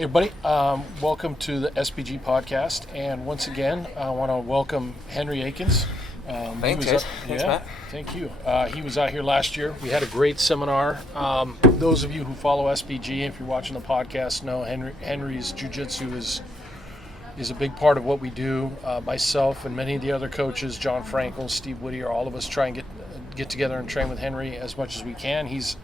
Hey, everybody. Welcome to the SPG podcast. And once again, I want to welcome Henry Akins. Thanks, Matt. Thank you. He was out here last year. We had a great seminar. Those of you who follow SPG, if you're watching the podcast, know Henry's Jiu Jitsu is a big part of what we do. Myself and many of the other coaches, John Frankel, Steve Whittier, all of us try and get together and train with Henry as much as we can. He's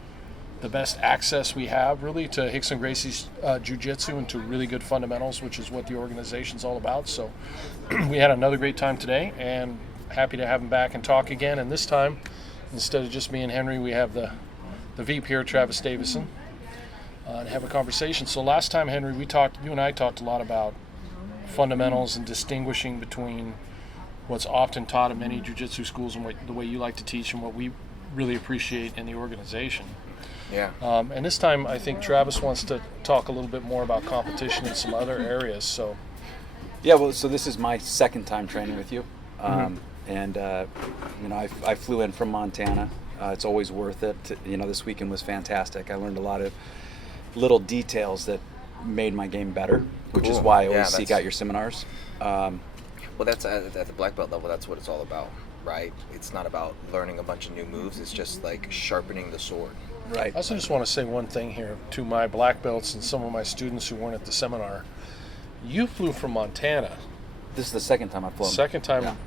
the best access we have really to Rickson Gracie's jiu-jitsu and to really good fundamentals, which is what the organization's all about. So we had another great time today and happy to have him back and talk again. And this time, instead of just me and Henry, we have the VP here, Travis Davison, to have a conversation. So last time, Henry, you and I talked a lot about fundamentals and distinguishing between what's often taught in many jiu-jitsu schools and the way you like to teach and what we really appreciate in the organization. Yeah. And this time, I think Travis wants to talk a little bit more about competition in some other areas. So, yeah. Well, so this is my second time training with you, and I flew in from Montana. It's always worth it. This weekend was fantastic. I learned a lot of little details that made my game better, which is why I always seek out your seminars. Well, that's at the black belt level. That's what it's all about, right? It's not about learning a bunch of new moves. It's just like sharpening the sword. Right. I also just want to say one thing here to my black belts and some of my students who weren't at the seminar. You flew from Montana. This is the second time I've flown. Second time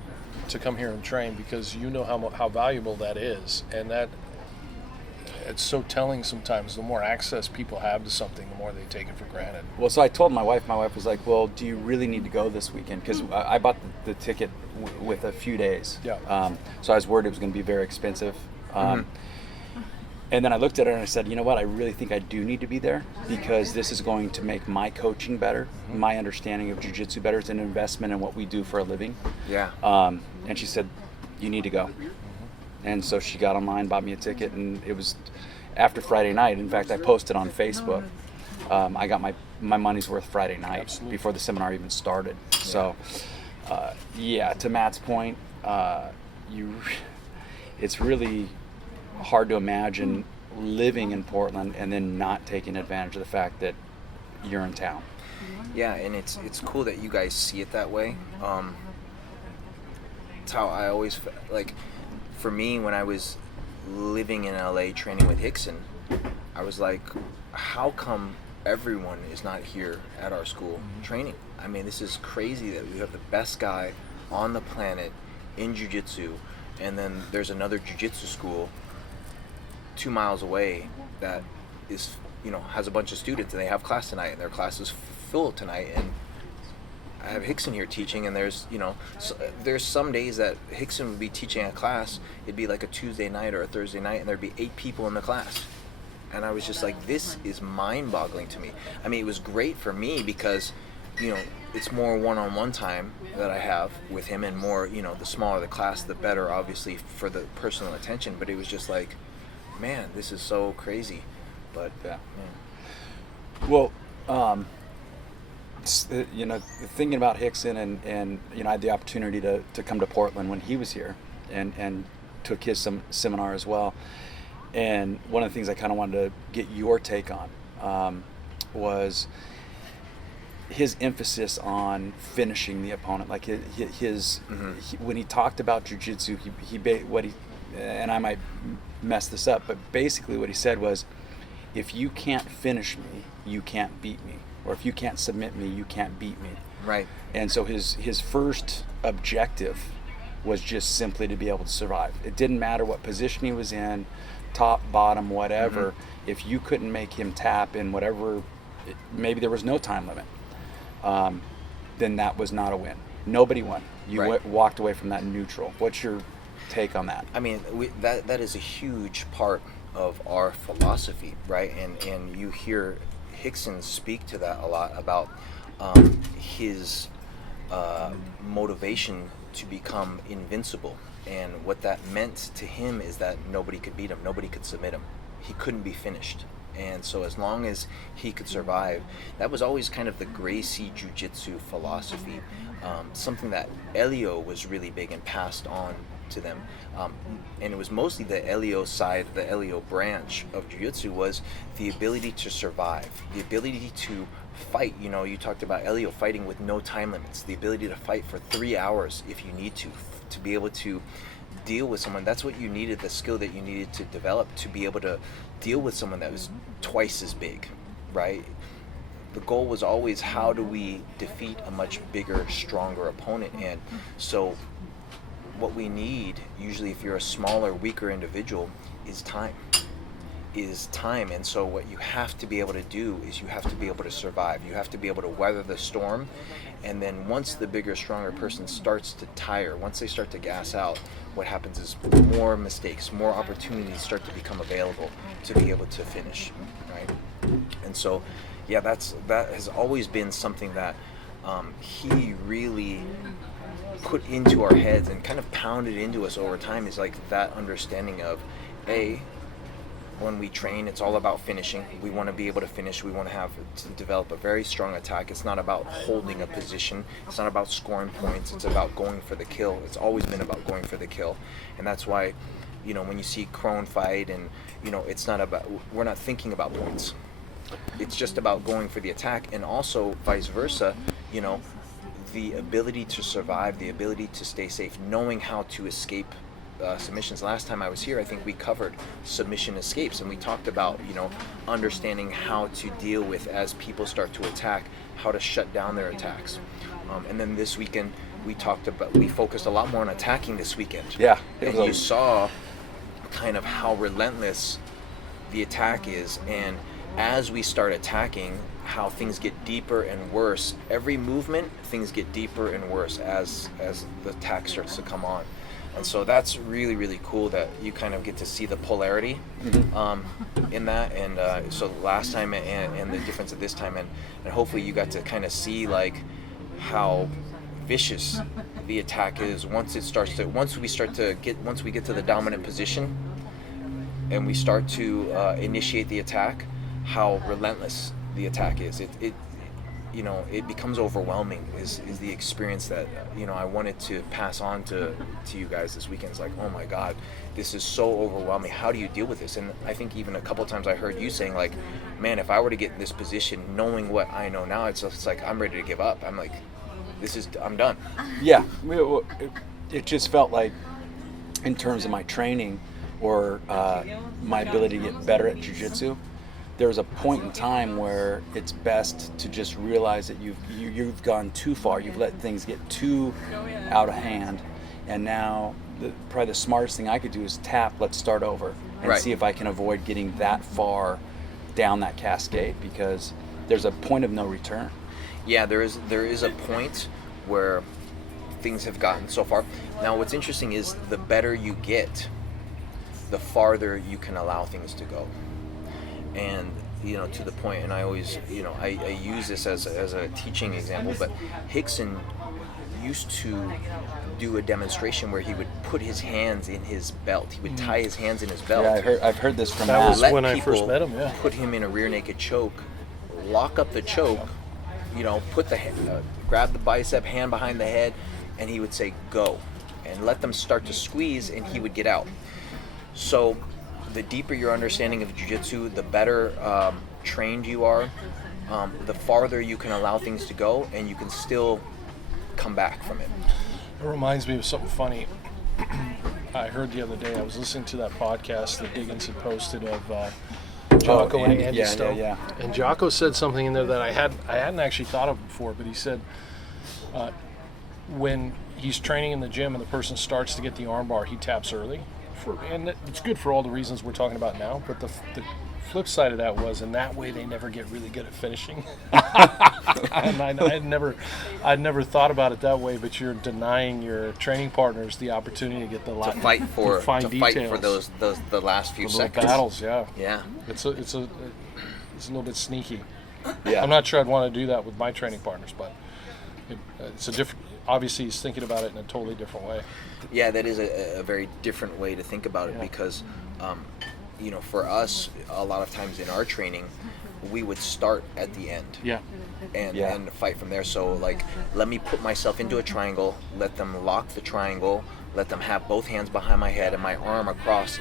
to come here and train because you know how valuable that is, and that it's so telling sometimes. The more access people have to something, the more they take it for granted. Well, so I told my wife. My wife was like, "Well, do you really need to go this weekend?" Because I bought the ticket with a few days. Yeah. So I was worried it was going to be very expensive. And then I looked at her and I said, you know what, I really think I do need to be there because this is going to make my coaching better, my understanding of jiu-jitsu better. It's an investment in what we do for a living. Yeah. And she said, you need to go. And so she got online, bought me a ticket, and it was after Friday night. In fact, I posted on Facebook. I got my money's worth Friday night. Absolutely. Before the seminar even started. So, to Matt's point, it's really hard to imagine living in Portland and then not taking advantage of the fact that you're in town. Yeah, and it's cool that you guys see it that way. It's how I always like. For me, when I was living in LA training with Rickson, I was like, how come everyone is not here at our school training? I mean, this is crazy that we have the best guy on the planet in jiu-jitsu, and then there's another jiu-jitsu school 2 miles away that is, has a bunch of students and they have class tonight and their class is full tonight, and I have Rickson here teaching, and there's there's some days that Rickson would be teaching a class, it'd be like a Tuesday night or a Thursday night, and there'd be 8 people in the class, and I was just like, this is mind-boggling to me. I mean, it was great for me because it's more one-on-one time that I have with him, and more, the smaller the class, the better, obviously, for the personal attention. But it was just like, man, this is so crazy. But well, thinking about Rickson and I had the opportunity to come to Portland when he was here and took his seminar as well. And one of the things I kind of wanted to get your take on was his emphasis on finishing the opponent. Like his when he talked about jiu-jitsu, and I might mess this up, but basically what he said was, if you can't finish me, you can't beat me. Or if you can't submit me, you can't beat me. Right. And so his first objective was just simply to be able to survive. It didn't matter what position he was in, top, bottom, whatever. If you couldn't make him tap in whatever, maybe there was no time limit, then that was not a win. Nobody won. You walked away from that neutral. What's your take on that? I mean, that is a huge part of our philosophy, right? And you hear Rickson speak to that a lot about his motivation to become invincible, and what that meant to him is that nobody could beat him, nobody could submit him, he couldn't be finished. And so as long as he could survive, that was always kind of the Gracie Jiu Jitsu philosophy, something that Elio was really big and passed on to them. And it was mostly the Elio side, the Elio branch of jiu-jitsu, was the ability to survive, the ability to fight. You know, you talked about Elio fighting with no time limits, the ability to fight for 3 hours if you need to be able to deal with someone. That's what you needed, the skill that you needed to develop to be able to deal with someone that was twice as big, right? The goal was always, how do we defeat a much bigger, stronger opponent? And so what we need, usually if you're a smaller, weaker individual, is time. And so what you have to be able to do is you have to be able to survive. You have to be able to weather the storm. And then once the bigger, stronger person starts to tire, once they start to gas out, what happens is more mistakes, more opportunities start to become available to be able to finish, right? And so, yeah, that has always been something that he really put into our heads and kind of pounded into us over time, is like that understanding of, when we train, it's all about finishing. We want to be able to finish. We want to develop a very strong attack. It's not about holding a position. It's not about scoring points. It's about going for the kill. It's always been about going for the kill. And that's why, you know, when you see Crone fight, and, you know, it's not about, we're not thinking about points. It's just about going for the attack. And also vice versa, you know, the ability to survive, the ability to stay safe, knowing how to escape submissions. Last time I was here, I think we covered submission escapes, and we talked about, you know, understanding how to deal with, as people start to attack, how to shut down their attacks. And then this weekend we focused a lot more on attacking this weekend. Yeah. And you saw kind of how relentless the attack is, and as we start attacking, how things get deeper and worse. Every movement, things get deeper and worse as the attack starts to come on. And so that's really, really cool that you kind of get to see the polarity in that. And so last time and the difference at this time, and hopefully you got to kind of see like how vicious the attack is once we get to the dominant position and we start to initiate the attack, how relentless the attack is. It you know, it becomes overwhelming is the experience that, you know, I wanted to pass on to you guys this weekend. It's like, oh my God, this is so overwhelming. How do you deal with this? And I think even a couple times I heard you saying like, man, if I were to get in this position, knowing what I know now, it's like, I'm ready to give up. I'm like, I'm done. Yeah. It just felt like, in terms of my training or my ability to get better at jiu-jitsu, there's a point in time where it's best to just realize that you've gone too far. You've let things get too out of hand, and now probably the smartest thing I could do is tap. Let's start over and see if I can avoid getting that far down that cascade, because there's a point of no return. Yeah, there is a point where things have gotten so far. Now, what's interesting is the better you get, the farther you can allow things to go. And, you know, to the point, and I always, you know, I use this as a teaching example, but Rickson used to do a demonstration where he would put his hands in his belt. He would tie his hands in his belt. Yeah, I've heard this from That Matt. was when I first met him, yeah. Put him in a rear naked choke, lock up the choke, you know, grab the bicep, hand behind the head, and he would say, go. And let them start to squeeze, and he would get out. So the deeper your understanding of jiu-jitsu, the better trained you are, the farther you can allow things to go, and you can still come back from it. It reminds me of something funny I heard the other day. I was listening to that podcast that Diggins had posted of Jocko and Andy Stowe. Yeah. And Jocko said something in there that I hadn't actually thought of before, but he said when he's training in the gym and the person starts to get the armbar, he taps early. And it's good for all the reasons we're talking about now, but the flip side of that was, in that way they never get really good at finishing. And I'd never thought about it that way, but you're denying your training partners the opportunity to get the fight for details. the last few seconds. Battles, yeah. Yeah. It's a little bit sneaky. Yeah. I'm not sure I'd want to do that with my training partners, but it's a different. Obviously, he's thinking about it in a totally different way. Yeah, that is a very different way to think about it, because, you know, for us, a lot of times in our training, we would start at the end. Yeah. And fight from there. So like, let me put myself into a triangle, let them lock the triangle, let them have both hands behind my head and my arm across,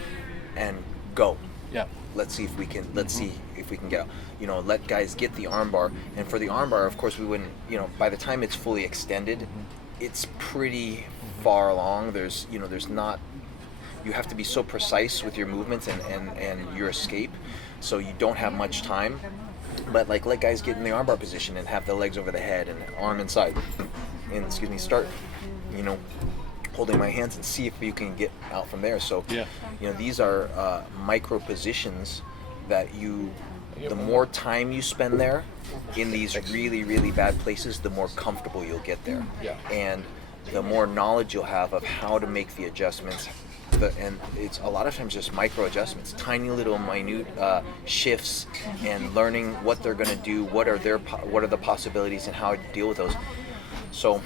and go. Yeah. Let's see if we can get out. Let guys get the armbar. And for the armbar, of course, we wouldn't, by the time it's fully extended, it's pretty far along. There's not, you have to be so precise with your movements and your escape, so you don't have much time. But like, let guys get in the armbar position and have the legs over the head and arm inside, and start, holding my hands and see if you can get out from there. So, these are micro positions that the more time you spend there in these really, really bad places, the more comfortable you'll get there. Yeah. And the more knowledge you'll have of how to make the adjustments. And it's a lot of times just micro adjustments, tiny little minute shifts, and learning what they're going to do, what are the possibilities, and how to deal with those. So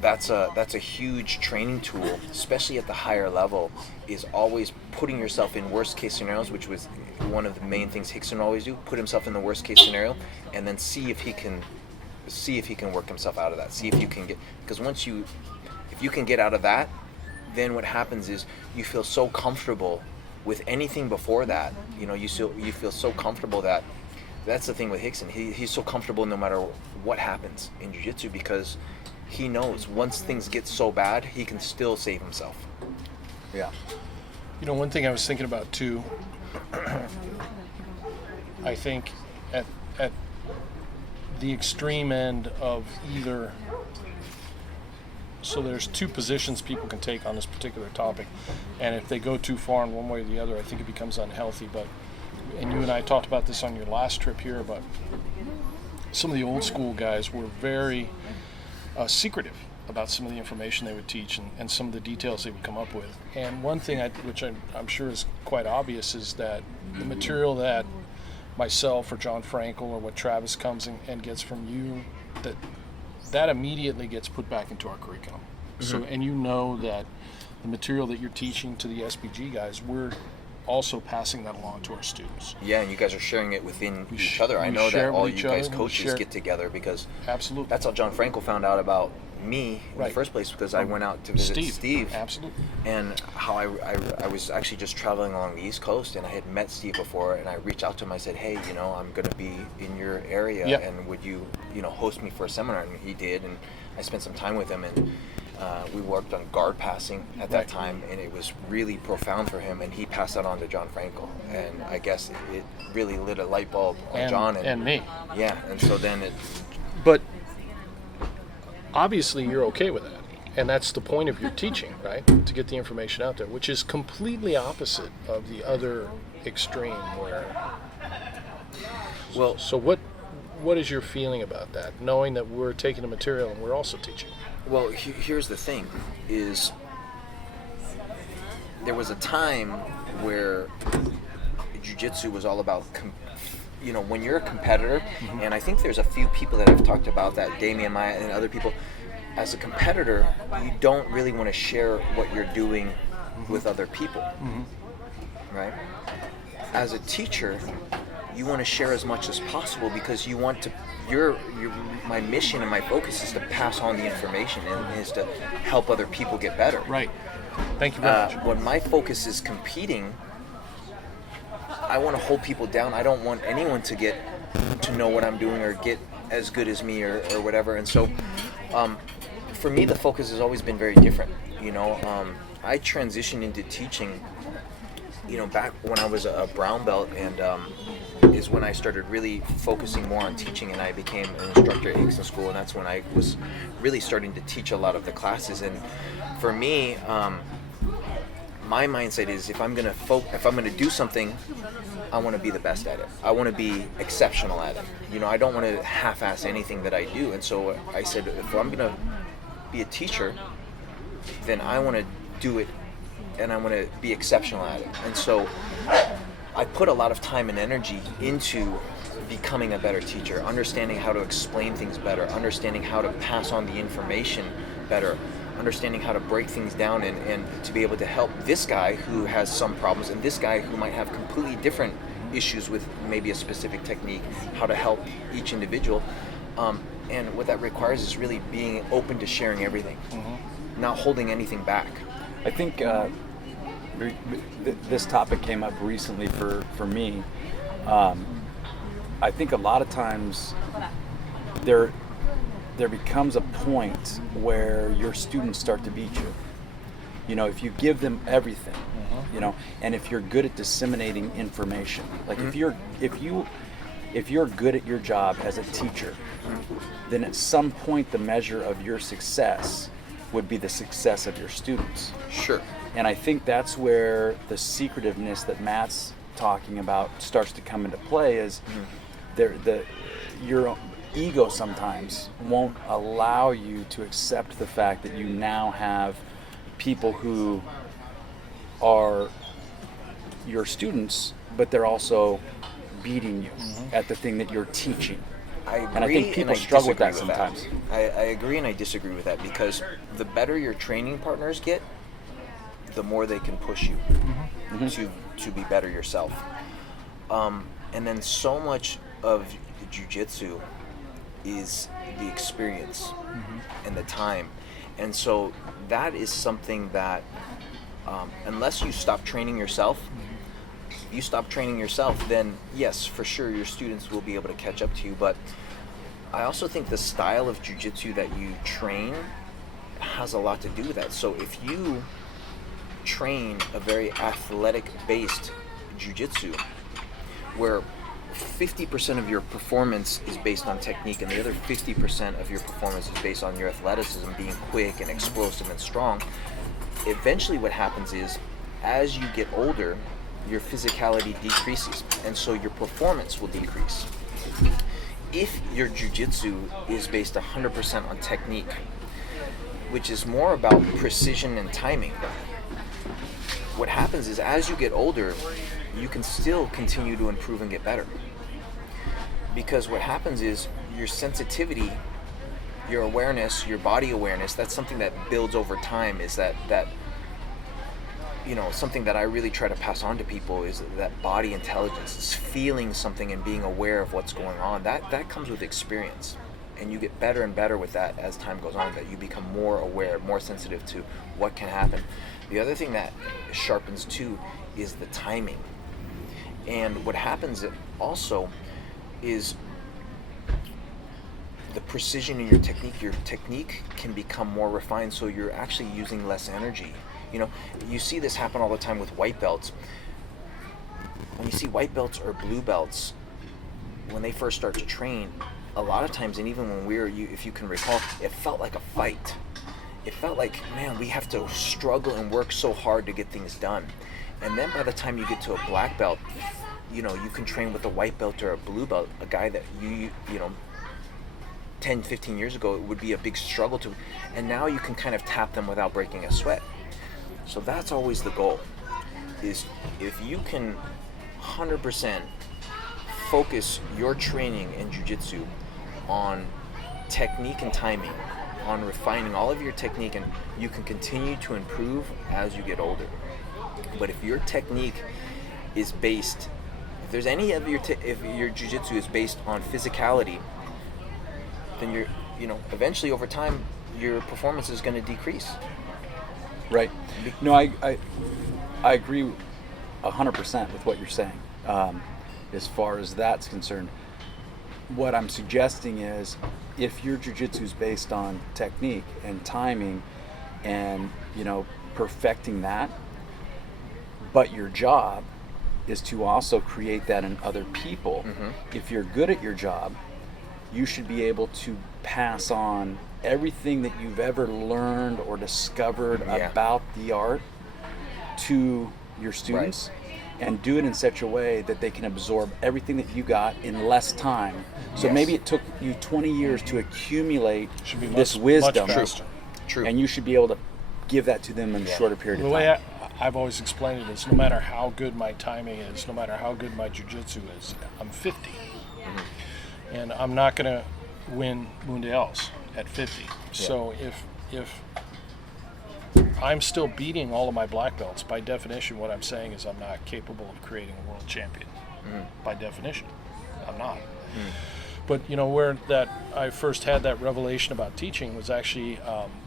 that's a huge training tool, especially at the higher level, is always putting yourself in worst case scenarios, which was one of the main things Rickson always do, put himself in the worst case scenario, and then see if he can work himself out of that. See if you can because if you can get out of that, then what happens is you feel so comfortable with anything before that. You feel so comfortable that's the thing with Rickson. He's so comfortable no matter what happens in jiu-jitsu, because he knows once things get so bad, he can still save himself. Yeah. One thing I was thinking about too, I think at the extreme end of either, so there's two positions people can take on this particular topic, and if they go too far in one way or the other, I think it becomes unhealthy. And you and I talked about this on your last trip here, but some of the old school guys were very secretive about some of the information they would teach and some of the details they would come up with. And one thing which I'm sure is quite obvious is that the material that myself or John Frankel or what Travis comes and gets from you, that immediately gets put back into our curriculum. Mm-hmm. So, and that the material that you're teaching to the SBG guys, we're also passing that along to our students. Yeah, and you guys are sharing it within each other. I know that all you guys coaches get together, because absolutely, that's how John Frankel found out about me in the first place, because I went out to visit Steve. Absolutely. And how I was actually just traveling along the East Coast, and I had met Steve before, and I reached out to him. I said, hey, I'm going to be in your area, and would you, host me for a seminar? And he did, and I spent some time with him, and we worked on guard passing at that time, and it was really profound for him, and he passed that on to John Frankel, and I guess it really lit a light bulb on John and me. Yeah, and so then But obviously you're okay with that, and that's the point of your teaching, right? To get the information out there, which is completely opposite of the other extreme where... Well, so what is your feeling about that, knowing that we're taking the material and we're also teaching? Well, here's the thing, is there was a time where jiu-jitsu was all about, when you're a competitor, and I think there's a few people that have talked about that, Damien, Maya, and other people, as a competitor, you don't really want to share what you're doing with other people, right? As a teacher, you want to share as much as possible, because you want to, my mission and my focus is to pass on the information and is to help other people get better. Right. Thank you very much. When my focus is competing, I want to hold people down. I don't want anyone to get to know what I'm doing or get as good as me or whatever. And so for me, the focus has always been very different. I transitioned into teaching, back when I was a brown belt, and is when I started really focusing more on teaching, and I became an instructor at Rickson School, and that's when I was really starting to teach a lot of the classes. And for me, my mindset is if I'm gonna do something, I want to be the best at it. I want to be exceptional at it. I don't want to half-ass anything that I do. And so I said, if I'm gonna be a teacher, then I want to do it, and I want to be exceptional at it. And so I put a lot of time and energy into becoming a better teacher, understanding how to explain things better, understanding how to pass on the information better, understanding how to break things down and to be able to help this guy who has some problems and this guy who might have completely different issues with maybe a specific technique, how to help each individual. And what that requires is really being open to sharing everything, not holding anything back. I think this topic came up recently for me. I think a lot of times there becomes a point where your students start to beat you. You know, if you give them everything, you know, and if you're good at disseminating information, like if you're good at your job as a teacher, then at some point the measure of your success would be the success of your students. Sure. And I think that's where the secretiveness that Matt's talking about starts to come into play. Is your ego sometimes won't allow you to accept the fact that you now have people who are your students, but they're also beating you at the thing that you're teaching. I agree, and I think people struggle with that sometimes. I agree and I disagree with that, because the better your training partners get, the more they can push you to be better yourself. And then so much of jiu-jitsu is the experience and the time. And so that is something that unless you stop training yourself, then yes, for sure your students will be able to catch up to you. But I also think the style of jiu-jitsu that you train has a lot to do with that. So if you train a very athletic-based jiu-jitsu where 50% of your performance is based on technique and the other 50% of your performance is based on your athleticism, being quick and explosive and strong, eventually what happens is, as you get older, your physicality decreases, and so your performance will decrease. If your jiu-jitsu is based 100% on technique, which is more about precision and timing, what happens is, as you get older, you can still continue to improve and get better. Because what happens is your sensitivity, your awareness, your body awareness, that's something that builds over time. Is that you know, something that I really try to pass on to people is that body intelligence, is feeling something and being aware of what's going on. That comes with experience, and you get better and better with that as time goes on, that you become more aware, more sensitive to what can happen. The other thing that sharpens too is the timing. And what happens also is the precision in your technique. Your technique can become more refined, so you're actually using less energy. You know, you see this happen all the time with white belts. When you see white belts or blue belts, when they first start to train, a lot of times, and even when if you can recall, it felt like a fight. It felt like, man, we have to struggle and work so hard to get things done. And then by the time you get to a black belt, you know, you can train with a white belt or a blue belt, a guy that you know, 10, 15 years ago, it would be a big struggle to, and now you can kind of tap them without breaking a sweat. So that's always the goal, is if you can 100% focus your training in jiu-jitsu on technique and timing, on refining all of your technique, and you can continue to improve as you get older. But if your technique is based, if there's any of if your jiu-jitsu is based on physicality, then eventually over time your performance is going to decrease. Right. No, I agree 100% with what you're saying. As far as that's concerned, what I'm suggesting is, if your jiu-jitsu is based on technique and timing and, you know, perfecting that, but your job is to also create that in other people. If you're good at your job, you should be able to pass on everything that you've ever learned or discovered about the art to your students, and do it in such a way that they can absorb everything that you got in less time. So maybe it took you 20 years to accumulate this wisdom, True. and you should be able to give that to them in a shorter period of time. The way I've always explained it is, no matter how good my timing is, no matter how good my jiu-jitsu is, I'm 50. And I'm not going to win mundials at 50. So if I'm still beating all of my black belts, by definition what I'm saying is I'm not capable of creating a world champion. by definition. I'm not. But where that I first had that revelation about teaching was actually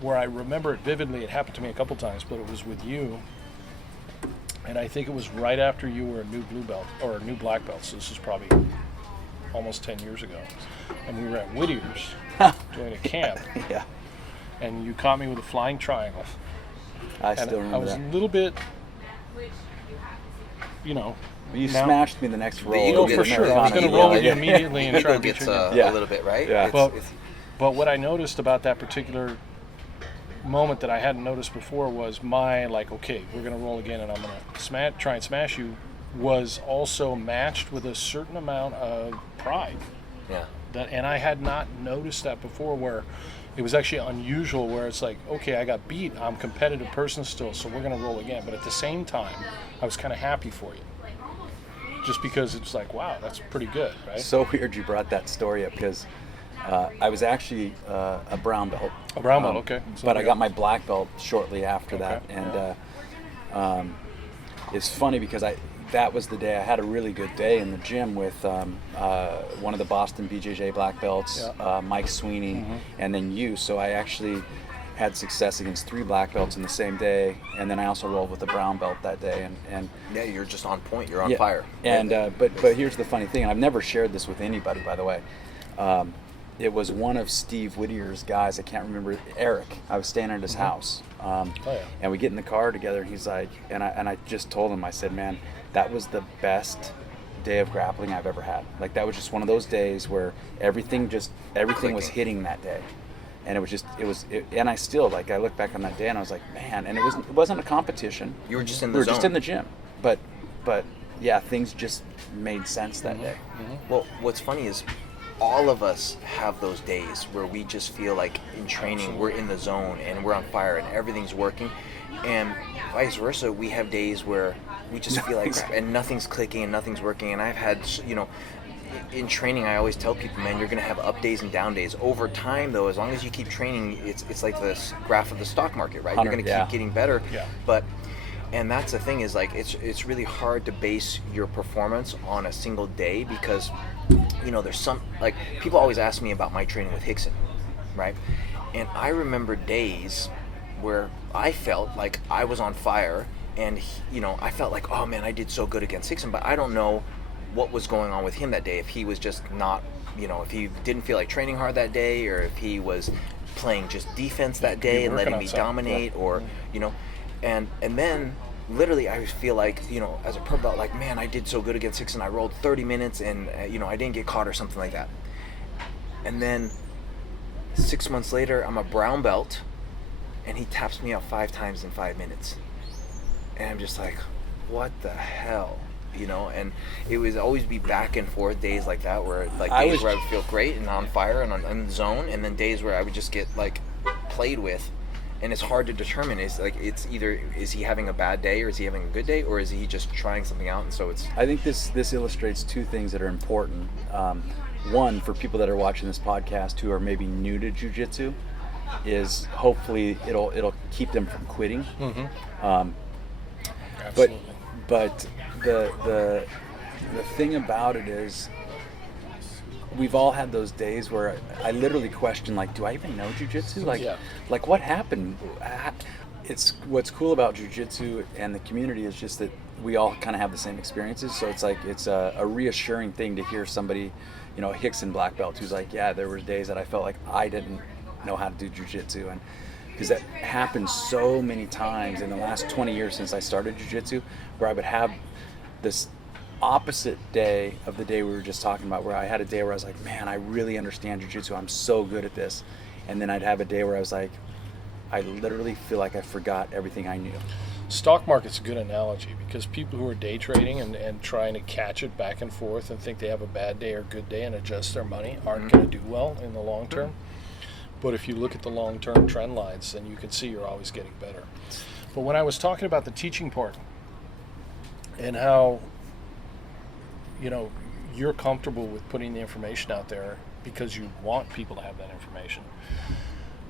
where I remember it vividly. It happened to me a couple times, but it was with you. And I think it was right after you were a new blue belt or a new black belt. So this is probably almost 10 years ago. And we were at Whittier's doing a camp. Yeah. And you caught me with a flying triangle. I still remember I was that. a little bit, You now- smashed me the next roll. ego for gets sure. I was going to roll with you immediately and try Ego to beat gets you again. Yeah. a little bit, right? Yeah. But what I noticed about that particular moment that I hadn't noticed before was my okay, we're going to roll again and I'm going to try and smash you, was also matched with a certain amount of pride. Yeah. And I had not noticed that before, where it was actually unusual, where it's like, okay, I got beat, I'm a competitive person still, so we're going to roll again. But at the same time, I was kind of happy for you. Just because it's like, wow, that's pretty good, right? So weird you brought that story up because I was actually a brown belt. A brown belt, okay. So But I got my black belt shortly after that. Okay. And it's funny because that was the day I had a really good day in the gym with one of the Boston BJJ black belts, Mike Sweeney, and then you. So I actually had success against 3 black belts in the same day, and then I also rolled with a brown belt that day. And Yeah, you're just on point. You're on fire. And but here's the funny thing, and I've never shared this with anybody, by the way. It was one of Steve Whittier's guys. I can't remember, Eric. I was staying at his house, and we get in the car together. And he's like, and I just told him, I said, man, that was the best day of grappling I've ever had. Like that was just one of those days where everything was hitting that day. And it was and I still, I look back on that day and I was like, man, and it wasn't a competition. You were just in the We were zone. just in the gym. But yeah, things just made sense that day. Well, what's funny is all of us have those days where we just feel like in training we're in the zone and we're on fire and everything's working, and vice versa, we have days where we just feel like crap and nothing's clicking and nothing's working. And I've had, in training, I always tell people, man, you're going to have up days and down days. Over time, though, as long as you keep training, it's like this graph of the stock market, right? You're going to keep getting better. Yeah. And that's the thing is, it's really hard to base your performance on a single day because, there's some, people always ask me about my training with Rickson, right? And I remember days where I felt like I was on fire and, I felt like, oh man, I did so good against Rickson, but I don't know what was going on with him that day. If he was just not, if he didn't feel like training hard that day, or if he was playing just defense that day and letting me dominate, or, and then literally I feel like, as a pro belt, man, I did so good against Rickson. I rolled 30 minutes and, I didn't get caught or something like that. And then 6 months later, I'm a brown belt and he taps me out 5 times in 5 minutes. And I'm just like, what the hell? And it would always be back and forth days like that where where I would feel great and on fire and in the zone, and then days where I would just get played with, and it's hard to determine. It's either is he having a bad day or is he having a good day, or is he just trying something out? And so I think this illustrates 2 things that are important. One, for people that are watching this podcast who are maybe new to jiu-jitsu, is hopefully it'll keep them from quitting. Absolutely. But the thing about it is, we've all had those days where I literally question, do I even know jiu-jitsu? What happened? It's what's cool about jiu-jitsu and the community is just that we all kind of have the same experiences. So it's a reassuring thing to hear somebody, a Rickson black belt who's like, yeah, there were days that I felt like I didn't know how to do jiu-jitsu, and because that happened so many times in the last 20 years since I started jiu-jitsu, where I would have this opposite day of the day we were just talking about, where I had a day where I was like, man, I really understand jiu-jitsu, I'm so good at this. And then I'd have a day where I was like, I literally feel like I forgot everything I knew. Stock market's a good analogy, because people who are day trading and trying to catch it back and forth and think they have a bad day or good day and adjust their money aren't going to do well in the long term. But if you look at the long-term trend lines, then you can see you're always getting better. But when I was talking about the teaching part and how, you're comfortable with putting the information out there because you want people to have that information,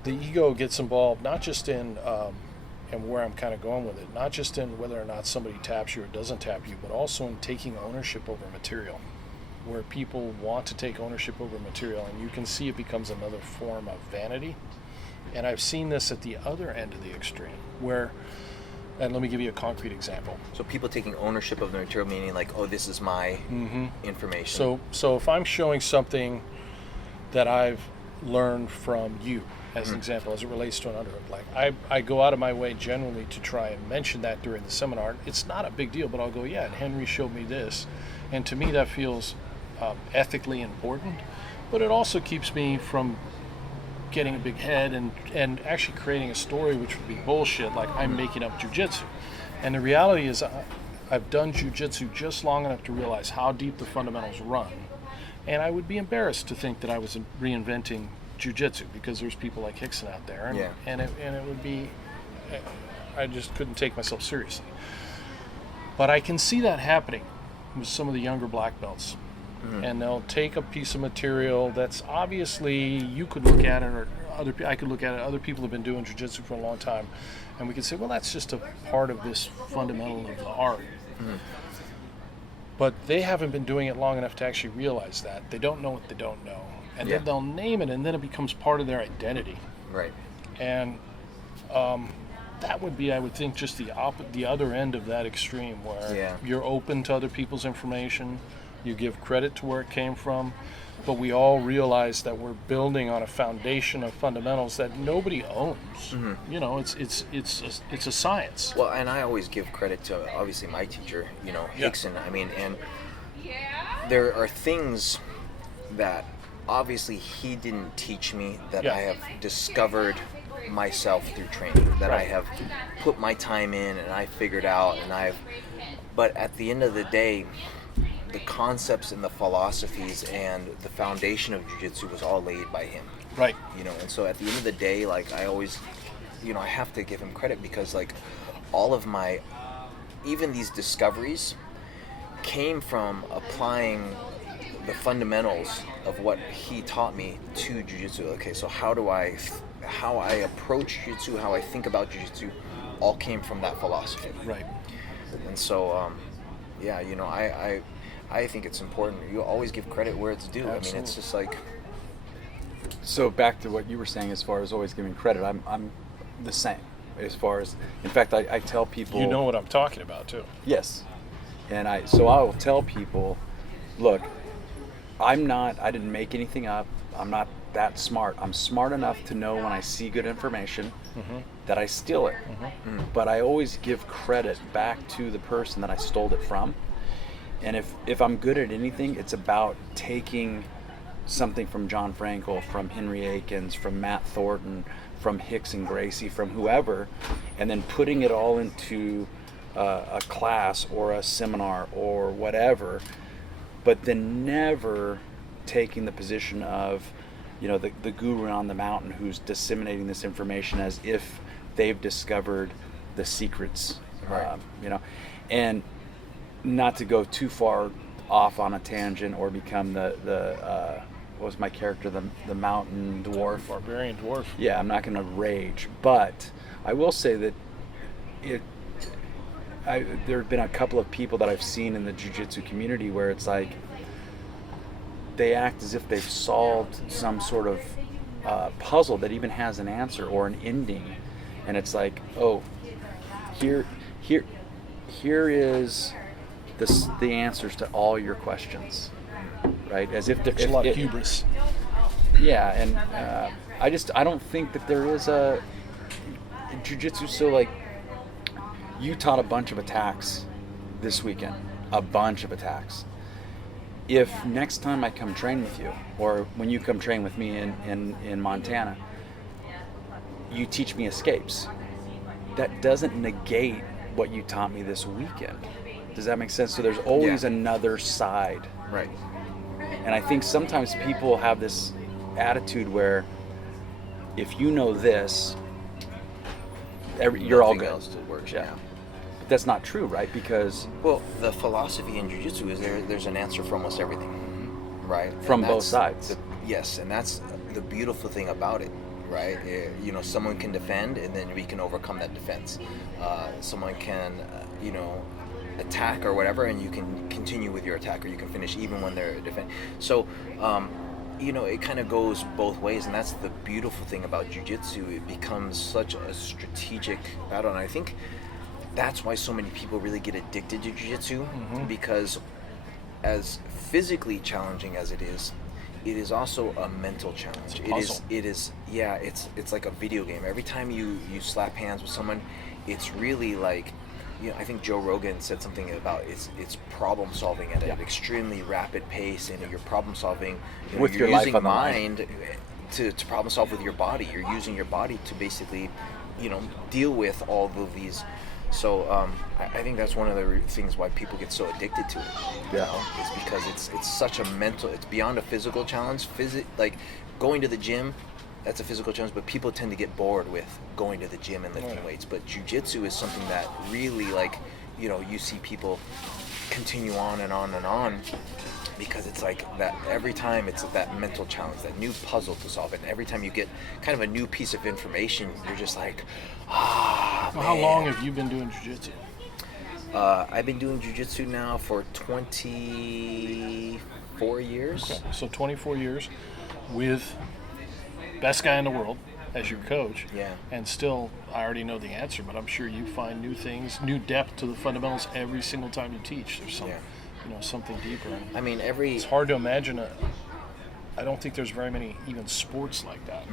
the ego gets involved not just in and where I'm kind of going with it, not just in whether or not somebody taps you or doesn't tap you, but also in taking ownership over material, where people want to take ownership over material, and you can see it becomes another form of vanity. And I've seen this at the other end of the extreme, where, and let me give you a concrete example. So people taking ownership of the material, meaning like, oh, this is my information. So if I'm showing something that I've learned from you, as an example, as it relates to an underhook, like I go out of my way generally to try and mention that during the seminar. It's not a big deal, but I'll go, yeah, and Henry showed me this. And to me, that feels ethically important, but it also keeps me from getting a big head and actually creating a story which would be bullshit, like I'm making up jiu-jitsu. And the reality is I've done jiu-jitsu just long enough to realize how deep the fundamentals run, and I would be embarrassed to think that I was reinventing jiu-jitsu, because there's people like Rickson out there, and it would be, I just couldn't take myself seriously. But I can see that happening with some of the younger black belts. And they'll take a piece of material that's obviously, you could look at it, or I could look at it, other people have been doing jiu-jitsu for a long time, and we could say, well, that's just a part of this fundamental of the art. But they haven't been doing it long enough to actually realize that. They don't know what they don't know. And then they'll name it, and then it becomes part of their identity. Right. And that would be, I would think, just the other end of that extreme, where you're open to other people's information, you give credit to where it came from, but we all realize that we're building on a foundation of fundamentals that nobody owns. You know, it's a science. Well, and I always give credit to, obviously, my teacher, Rickson. I mean, and there are things that obviously he didn't teach me that I have discovered myself through training, that I have put my time in and I figured out, but at the end of the day, the concepts and the philosophies and the foundation of jiu-jitsu was all laid by him. Right. And so at the end of the day, like, I always, I have to give him credit, because like all of my, even these discoveries came from applying the fundamentals of what he taught me to jiu-jitsu. Okay, so how I approach jiu-jitsu, how I think about jiu-jitsu, all came from that philosophy. Right. And so, I think it's important. You always give credit where it's due. Absolutely. I mean, it's just like. So back to what you were saying, as far as always giving credit, I'm the same. As far as, in fact, I tell people. You know what I'm talking about too. Yes, and I will tell people, look, I didn't make anything up. I'm not that smart. I'm smart enough to know when I see good information that I steal it. But I always give credit back to the person that I stole it from. And if I'm good at anything, it's about taking something from John Frankel, from Henry Akins, from Matt Thornton, from Rickson Gracie, from whoever, and then putting it all into a class or a seminar or whatever, but then never taking the position of, the guru on the mountain who's disseminating this information as if they've discovered the secrets, Right. And not to go too far off on a tangent or become the what was my character, the mountain dwarf, Barbarian dwarf. Yeah, I'm not going to rage, but I will say that there have been a couple of people that I've seen in the jiu-jitsu community where it's like they act as if they've solved some sort of puzzle that even has an answer or an ending, and it's like, oh, here is the answers to all your questions, right? As if there's a lot of hubris. Yeah, and I don't think that there is a jiu-jitsu. So like, you taught a bunch of attacks this weekend, a bunch of attacks. If next time I come train with you, or when you come train with me in Montana, you teach me escapes, that doesn't negate what you taught me this weekend. Does that make sense? So there's always another side. Right. And I think sometimes people have this attitude where if you know this, you're all good. Else that works, yeah. But that's not true, right? Because the philosophy in jiu-jitsu is there's an answer for almost everything, right? From both sides. Yes, and that's the beautiful thing about it. right? Someone can defend, and then we can overcome that defense. Someone can, attack or whatever, and you can continue with your attack, or you can finish even when they're defending. So, it kind of goes both ways, and that's the beautiful thing about jiu-jitsu. It becomes such a strategic battle, and I think that's why so many people really get addicted to jiu-jitsu, because as physically challenging as it is also a mental challenge. It is it's like a video game. Every time you slap hands with someone, it's really like, I think Joe Rogan said something about it's problem solving at an extremely rapid pace, and you're problem solving with you're your using life on the mind to problem solve with your body. You're using your body to basically deal with all of these. So I think that's one of the things why people get so addicted to it. Is because it's such a mental. It's beyond a physical challenge. Like going to the gym, that's a physical challenge. But people tend to get bored with going to the gym and lifting weights. But jiu-jitsu is something that really, like, you see people continue on and on and on, because it's like that every time it's that mental challenge, that new puzzle to solve it. And every time you get kind of a new piece of information, you're just like, Well, how long have you been doing jiu-jitsu? I've been doing jiu-jitsu now for 24 years. Okay. So 24 years with best guy in the world as your coach. Yeah. And still, I already know the answer, but I'm sure you find new things, new depth to the fundamentals every single time you teach. There's something deeper. I mean, it's hard to imagine I don't think there's very many even sports like that.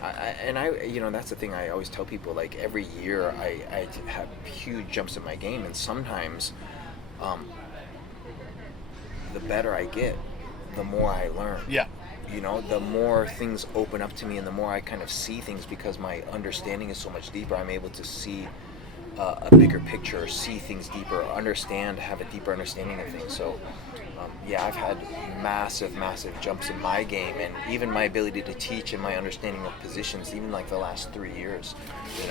That's the thing I always tell people. Like, every year I have huge jumps in my game, and sometimes the better I get, the more I learn. Yeah. The more things open up to me, and the more I kind of see things, because my understanding is so much deeper. I'm able to see a bigger picture, see things deeper, have a deeper understanding of things. So, I've had massive jumps in my game, and even my ability to teach and my understanding of positions, even like the last 3 years.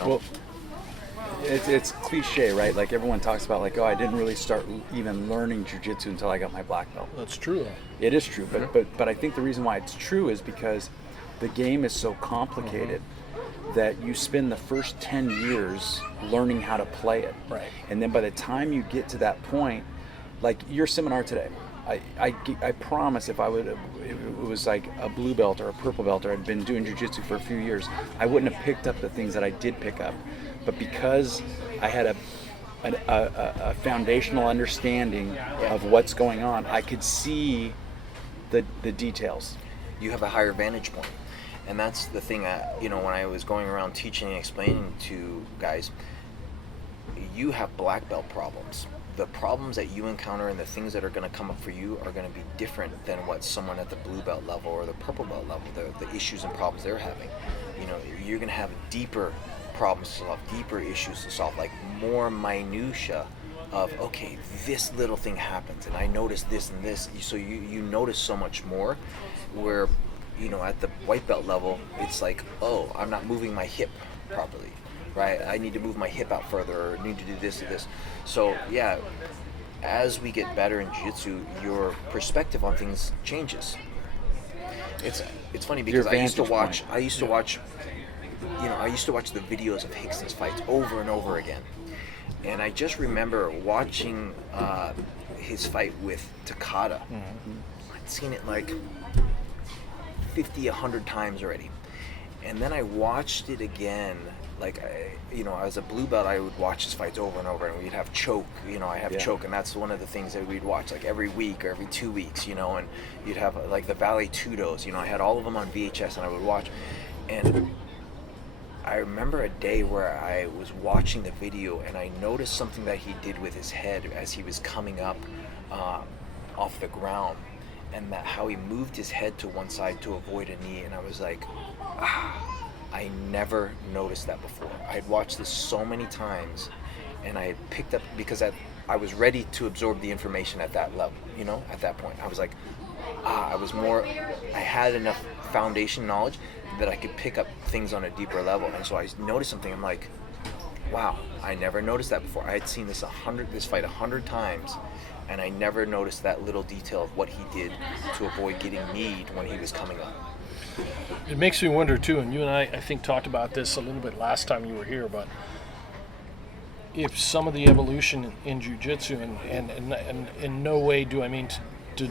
Well, it's cliche, right? Like, everyone talks about, like, I didn't really start even learning jiu-jitsu until I got my black belt. That's true. It is true, but I think the reason why it's true is because the game is so complicated that you spend the first 10 years learning how to play it. Right. And then by the time you get to that point, like your seminar today, I promise if it was like a blue belt or a purple belt, or I'd been doing jiu-jitsu for a few years, I wouldn't have picked up the things that I did pick up. But because I had a foundational understanding of what's going on, I could see the details. You have a higher vantage point. And that's the thing, when I was going around teaching and explaining to guys, you have black belt problems. The problems that you encounter and the things that are going to come up for you are going to be different than what someone at the blue belt level or the purple belt level, the issues and problems they're having. You're going to have deeper problems to solve, deeper issues to solve, like more minutia of, okay, this little thing happens and I notice this and this. So you notice so much more, where at the white belt level, it's like, I'm not moving my hip properly, right? I need to move my hip out further, or need to do this or this. So as we get better in jiu-jitsu, your perspective on things changes. It's funny because I used to watch the videos of Rickson's fights over and over again, and I just remember watching his fight with Takada. I'd seen it like 100 times already, and then I watched it again. Like, as a blue belt, I would watch his fights over and over, and we'd have choke. I have choke, and that's one of the things that we'd watch like every week or every 2 weeks. And you'd have like the Vale Tudos. I had all of them on VHS, and I would watch. And I remember a day where I was watching the video, and I noticed something that he did with his head as he was coming up off the ground, and that how he moved his head to one side to avoid a knee. And I was like, I never noticed that before. I had watched this so many times, and I had picked up, because I was ready to absorb the information at that level, at that point. I was like, I had enough foundation knowledge that I could pick up things on a deeper level. And so I noticed something, I'm like, wow, I never noticed that before. I had seen this fight 100 times, and I never noticed that little detail of what he did to avoid getting kneed when he was coming up. It makes me wonder too, and you and I think talked about this a little bit last time you were here, but if some of the evolution in jiu-jitsu, and in no way do I mean to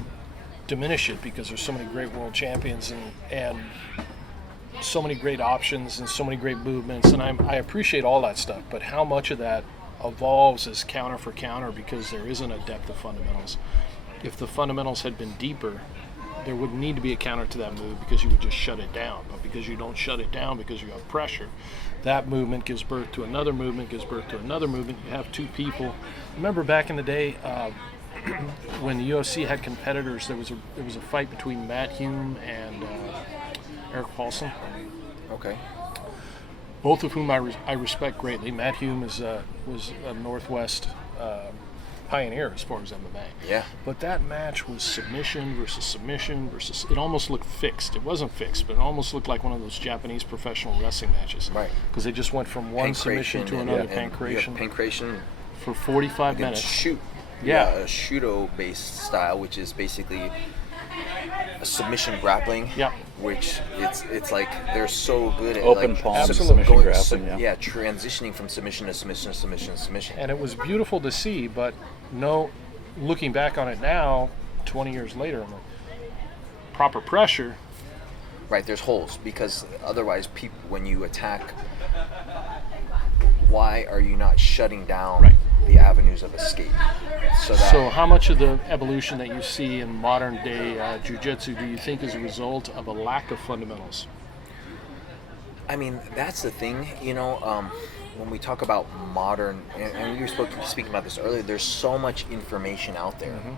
diminish it, because there's so many great world champions and so many great options and so many great movements, and I appreciate all that stuff, but how much of that evolves as counter for counter because there isn't a depth of fundamentals. If the fundamentals had been deeper, there wouldn't need to be a counter to that move because you would just shut it down. But because you don't shut it down, because you have pressure, that movement gives birth to another movement, gives birth to another movement. You have two people. Remember back in the day when the UFC had competitors, there was a fight between Matt Hume and Eric Paulson. Okay. Both of whom I respect greatly. Matt Hume was a Northwest pioneer as far as MMA. Yeah. But that match was submission versus. It almost looked fixed. It wasn't fixed, but it almost looked like one of those Japanese professional wrestling matches. Right. Because they just went from one submission to another, pancration. Pancration For 45 minutes. Shoot. Yeah. A Shudo-based style, which is basically a submission grappling. Yeah. Which it's like they're so good at Open like palm submission grappling. Yeah. Transitioning from submission to submission to submission to submission. And it was beautiful to see, but looking back on it now, 20 years later, I'm like, proper pressure. Right, there's holes because otherwise, people when you attack, why are you not shutting down the avenues of escape? So how much of the evolution that you see in modern day jiu-jitsu do you think is a result of a lack of fundamentals? I mean, that's the thing, when we talk about modern, and we were speaking about this earlier, there's so much information out there. Mm-hmm.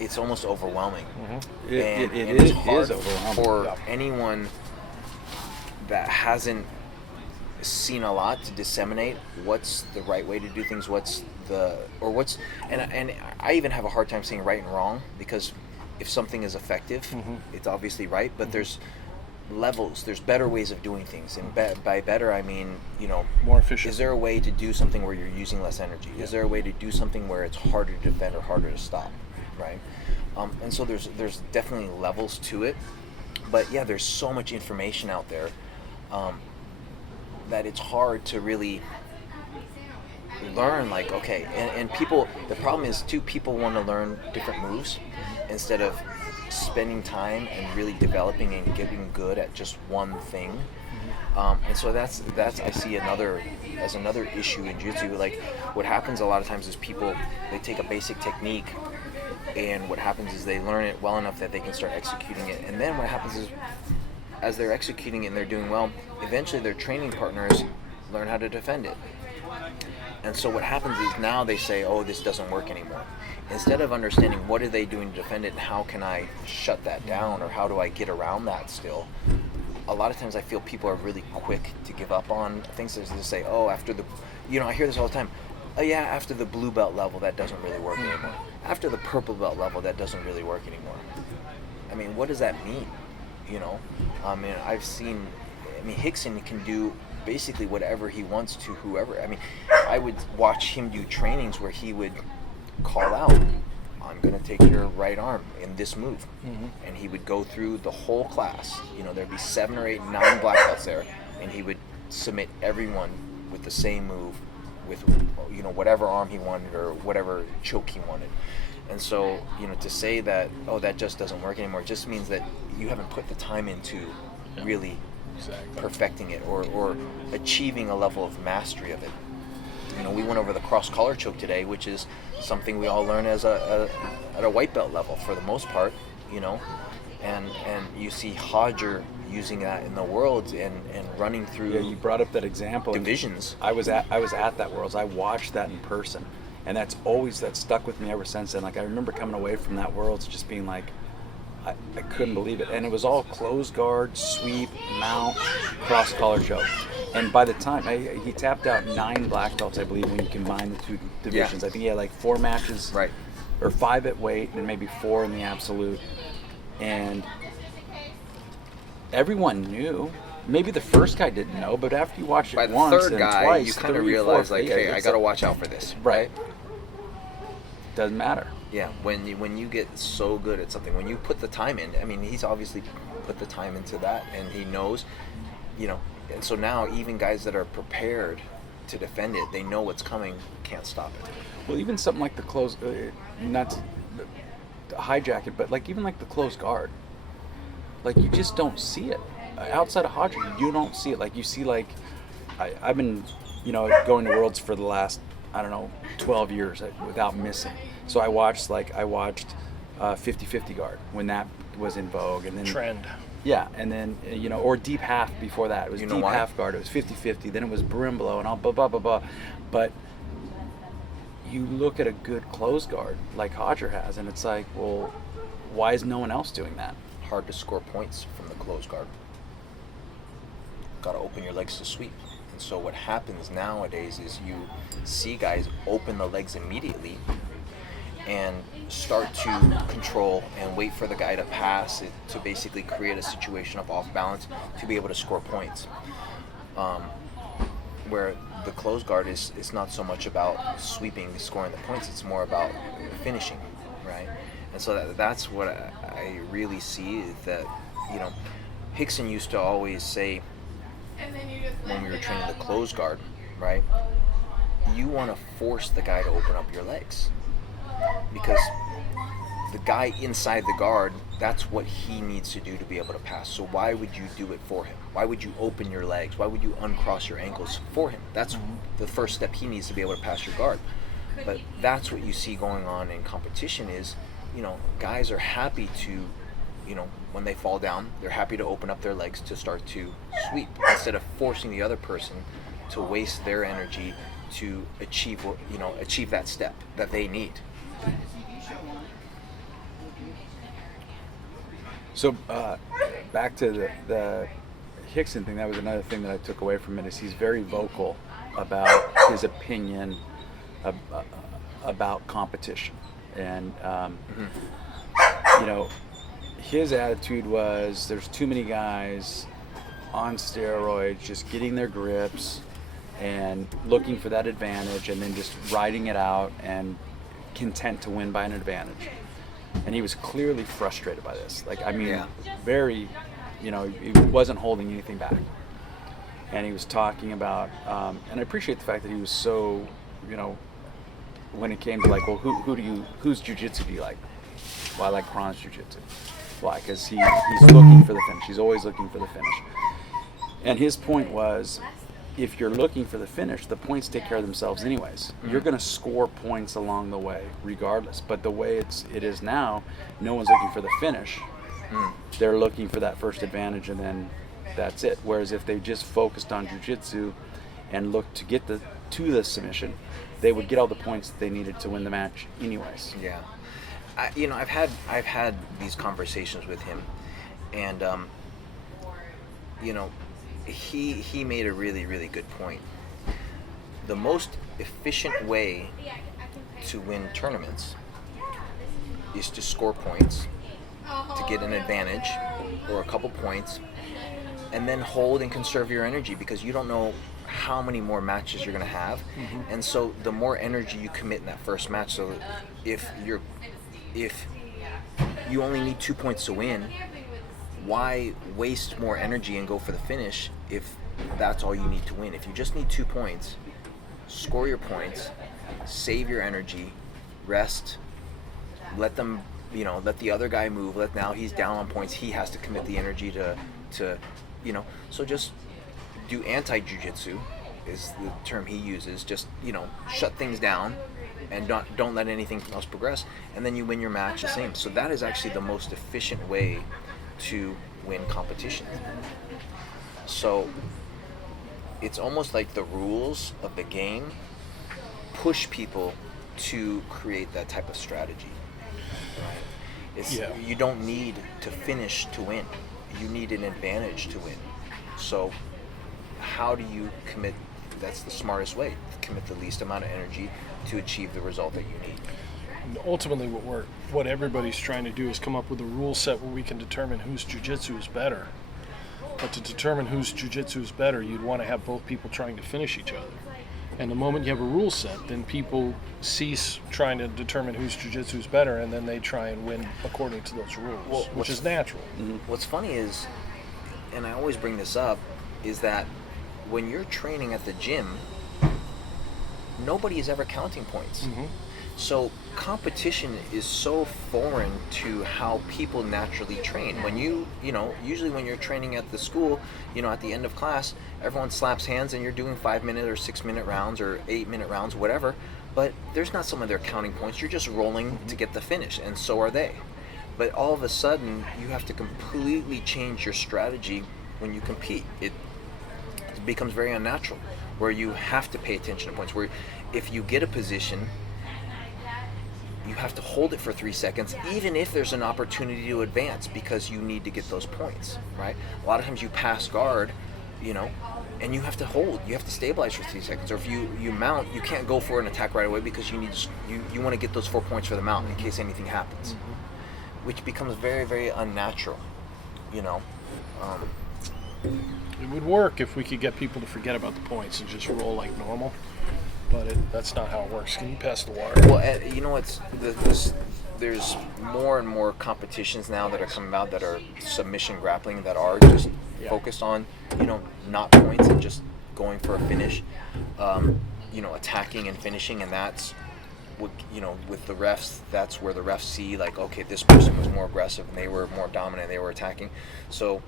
It's almost overwhelming. Mm-hmm. And It it's is hard overwhelming. for anyone that hasn't seen a lot to disseminate what's the right way to do things, and I even have a hard time saying right and wrong, because if something is effective, it's obviously right, but there's levels, there's better ways of doing things, and by better I mean More efficient. is there a way to do something where you're using less energy? Is there a way to do something where it's harder to defend or harder to stop, right? And so there's definitely levels to it, but yeah, there's so much information out there that it's hard to really learn, like, okay, and people, the problem is too, people want to learn different moves instead of spending time and really developing and getting good at just one thing. And so that's I see another issue in jiu-jitsu. Like, what happens a lot of times is people, they take a basic technique, and what happens is they learn it well enough that they can start executing it, and then what happens is, as they're executing it and they're doing well, eventually their training partners learn how to defend it. And so what happens is now they say, oh, this doesn't work anymore. Instead of understanding what are they doing to defend it and how can I shut that down, or how do I get around that still, a lot of times I feel people are really quick to give up on things. They just say, oh, after the, I hear this all the time, oh yeah, after the blue belt level, that doesn't really work anymore. After the purple belt level, that doesn't really work anymore. I mean, what does that mean? Rickson can do basically whatever he wants to whoever. I mean, I would watch him do trainings where he would call out, I'm going to take your right arm in this move. And he would go through the whole class. There'd be 7 or 8, 9 black belts there, and he would submit everyone with the same move, with whatever arm he wanted or whatever choke he wanted. And so, to say that, oh, that just doesn't work anymore, just means that you haven't put the time into really perfecting it or achieving a level of mastery of it. We went over the cross collar choke today, which is something we all learn at a white belt level for the most part, and you see Hodger using that in the worlds and running through. Yeah, you brought up that example. Divisions. I was at that Worlds. I watched that in person, and that's stuck with me ever since then. Like, I remember coming away from that Worlds just being like, I couldn't believe it. And it was all closed guard, sweep, mount, cross collar choke. And by the time he tapped out 9 black belts, I believe, when you combine the two divisions. I think he had like 4 matches, right, or 5 at weight, and maybe 4 in the absolute. And everyone knew. Maybe the first guy didn't know, but after you watch it once by the third and guy, twice, you kind of 3, realize, 4, like, hey, I got to watch out for this. Right. Doesn't matter. Yeah, when you get so good at something, when you put the time in, I mean, he's obviously put the time into that, and he knows, and so now even guys that are prepared to defend it, they know what's coming, can't stop it. Well, even something like the close, not to hijack it, but like even like the closed guard, like you just don't see it outside of Hodger. You don't see it. Like you see, like I've been, going to Worlds for the last 12 years without missing. So I watched 50-50 guard when that was in vogue, and then Trend. Yeah, and then or deep half before that. It was deep why? half guard. It was 50-50. Then it was brim blow and all blah blah blah blah. But you look at a good closed guard like Hodger has, and it's like, well, why is no one else doing that? Hard to score points from the closed guard. Got to open your legs to sweep. And so what happens nowadays is you see guys open the legs immediately and start to control and wait for the guy to pass it to basically create a situation of off balance to be able to score points. Where the closed guard is not so much about sweeping, scoring the points, it's more about finishing, right? And so that's what I really see, is that, Rickson used to always say, when we were training the closed guard, right, you want to force the guy to open up your legs, because the guy inside the guard, that's what he needs to do to be able to pass. So why would you do it for him? Why would you open your legs? Why would you uncross your ankles for him? That's the first step he needs to be able to pass your guard. But that's what you see going on in competition is, guys are happy to, when they fall down, they're happy to open up their legs to start to sweep, instead of forcing the other person to waste their energy to achieve that step that they need. So back to the Rickson thing, that was another thing that I took away from it, is he's very vocal about his opinion about competition. And, his attitude was there's too many guys on steroids just getting their grips and looking for that advantage and then just riding it out and content to win by an advantage. And he was clearly frustrated by this. Very, he wasn't holding anything back. And he was talking about, and I appreciate the fact that he was so, when it came to like, well, whose jiu-jitsu do you like? Well, I like Kron's jiu-jitsu. Why? Because he's looking for the finish. He's always looking for the finish. And his point was, if you're looking for the finish, the points take care of themselves anyways. Mm-hmm. You're going to score points along the way, regardless. But the way it is now, no one's looking for the finish. They're looking for that first advantage, and then that's it. Whereas if they just focused on jiu-jitsu and looked to get to the submission, they would get all the points that they needed to win the match anyways. Yeah. I've had these conversations with him, and he made a really, really good point. The most efficient way to win tournaments is to score points, to get an advantage or a couple points, and then hold and conserve your energy, because you don't know how many more matches you're going to have. Mm-hmm. And so the more energy you commit in that first match, so if you only need 2 points to win, why waste more energy and go for the finish if that's all you need to win? If you just need 2 points, score your points, save your energy, rest, let the other guy move. Now he's down on points, he has to commit the energy to so just do anti-jiu-jitsu is the term he uses. Just, shut things down and don't let anything else progress, and then you win your match the same. So that is actually the most efficient way to win competition. So it's almost like the rules of the game push people to create that type of strategy. Right? You don't need to finish to win. You need an advantage to win. So how do you commit? That's the smartest way. Commit the least amount of energy to achieve the result that you need. And ultimately, what everybody's trying to do is come up with a rule set where we can determine whose jiu-jitsu is better. But to determine whose jiu-jitsu is better, you'd want to have both people trying to finish each other. And the moment you have a rule set, then people cease trying to determine whose jiu-jitsu is better, and then they try and win according to those rules, which is natural. What's funny is, and I always bring this up, is that when you're training at the gym, nobody is ever counting points. So competition is so foreign to how people naturally train. When usually when you're training at the school, at the end of class, everyone slaps hands and you're doing 5-minute or 6-minute rounds or 8-minute rounds, whatever. But there's not someone there counting points. You're just rolling to get the finish, and so are they. But all of a sudden, you have to completely change your strategy when you compete. It becomes very unnatural, where you have to pay attention to points. Where if you get a position, you have to hold it for 3 seconds, even if there's an opportunity to advance, because you need to get those points, right? A lot of times you pass guard, and you have to hold. You have to stabilize for 3 seconds. Or if you mount, you can't go for an attack right away because you want to get those 4 points for the mount in case anything happens, which becomes very, very unnatural, It would work if we could get people to forget about the points and just roll like normal, but that's not how it works. Can you pass the water? Well, there's more and more competitions now that are coming out that are submission grappling, that are just focused on, not points and just going for a finish, attacking and finishing, and that's what, with the refs, that's where the refs see, like, okay, this person was more aggressive and they were more dominant, they were attacking. So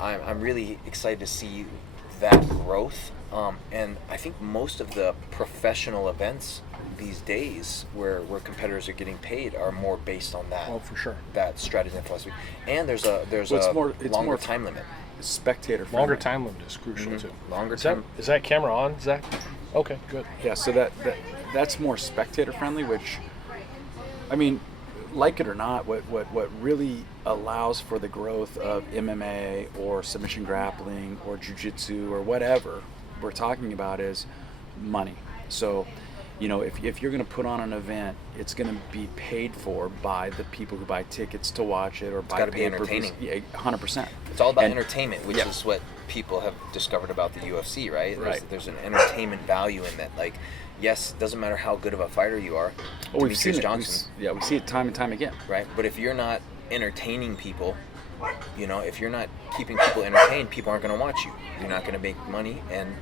I'm really excited to see that growth. And I think most of the professional events these days where longer getting paid are more based on that. Oh, for sure. That strategy and philosophy. And there's a longer time limit. Spectator friendly. Longer time limit is crucial too. Longer time. Is that camera on, Zach? Okay, good. Yeah, so that's more spectator friendly, which, I mean, like it or not, what really allows for the growth of MMA or submission grappling or jiu-jitsu or whatever we're talking about is money. So, if you're going to put on an event, it's going to be paid for by the people who buy tickets to watch it or buy pay-per-views. Yeah, 100%. It's all about entertainment, which is what people have discovered about the UFC, right? There's an entertainment value in that. Like, yes, it doesn't matter how good of a fighter you are. We've seen it. We see it time and time again. Right, but if you're not entertaining people, if you're not keeping people entertained, people aren't going to watch you. You're not going to make money, and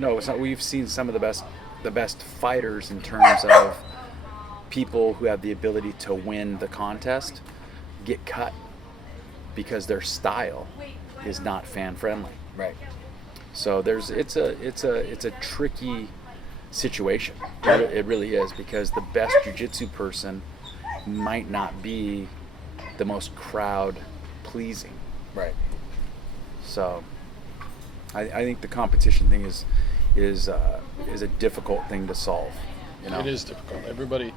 No, it's not. We've seen some of the best fighters in terms of people who have the ability to win the contest get cut because their style is not fan friendly. Right. So it's a tricky situation. It really is, because the best jiu-jitsu person might not be the most crowd pleasing. Right. So I think the competition thing is a difficult thing to solve. It is difficult. Everybody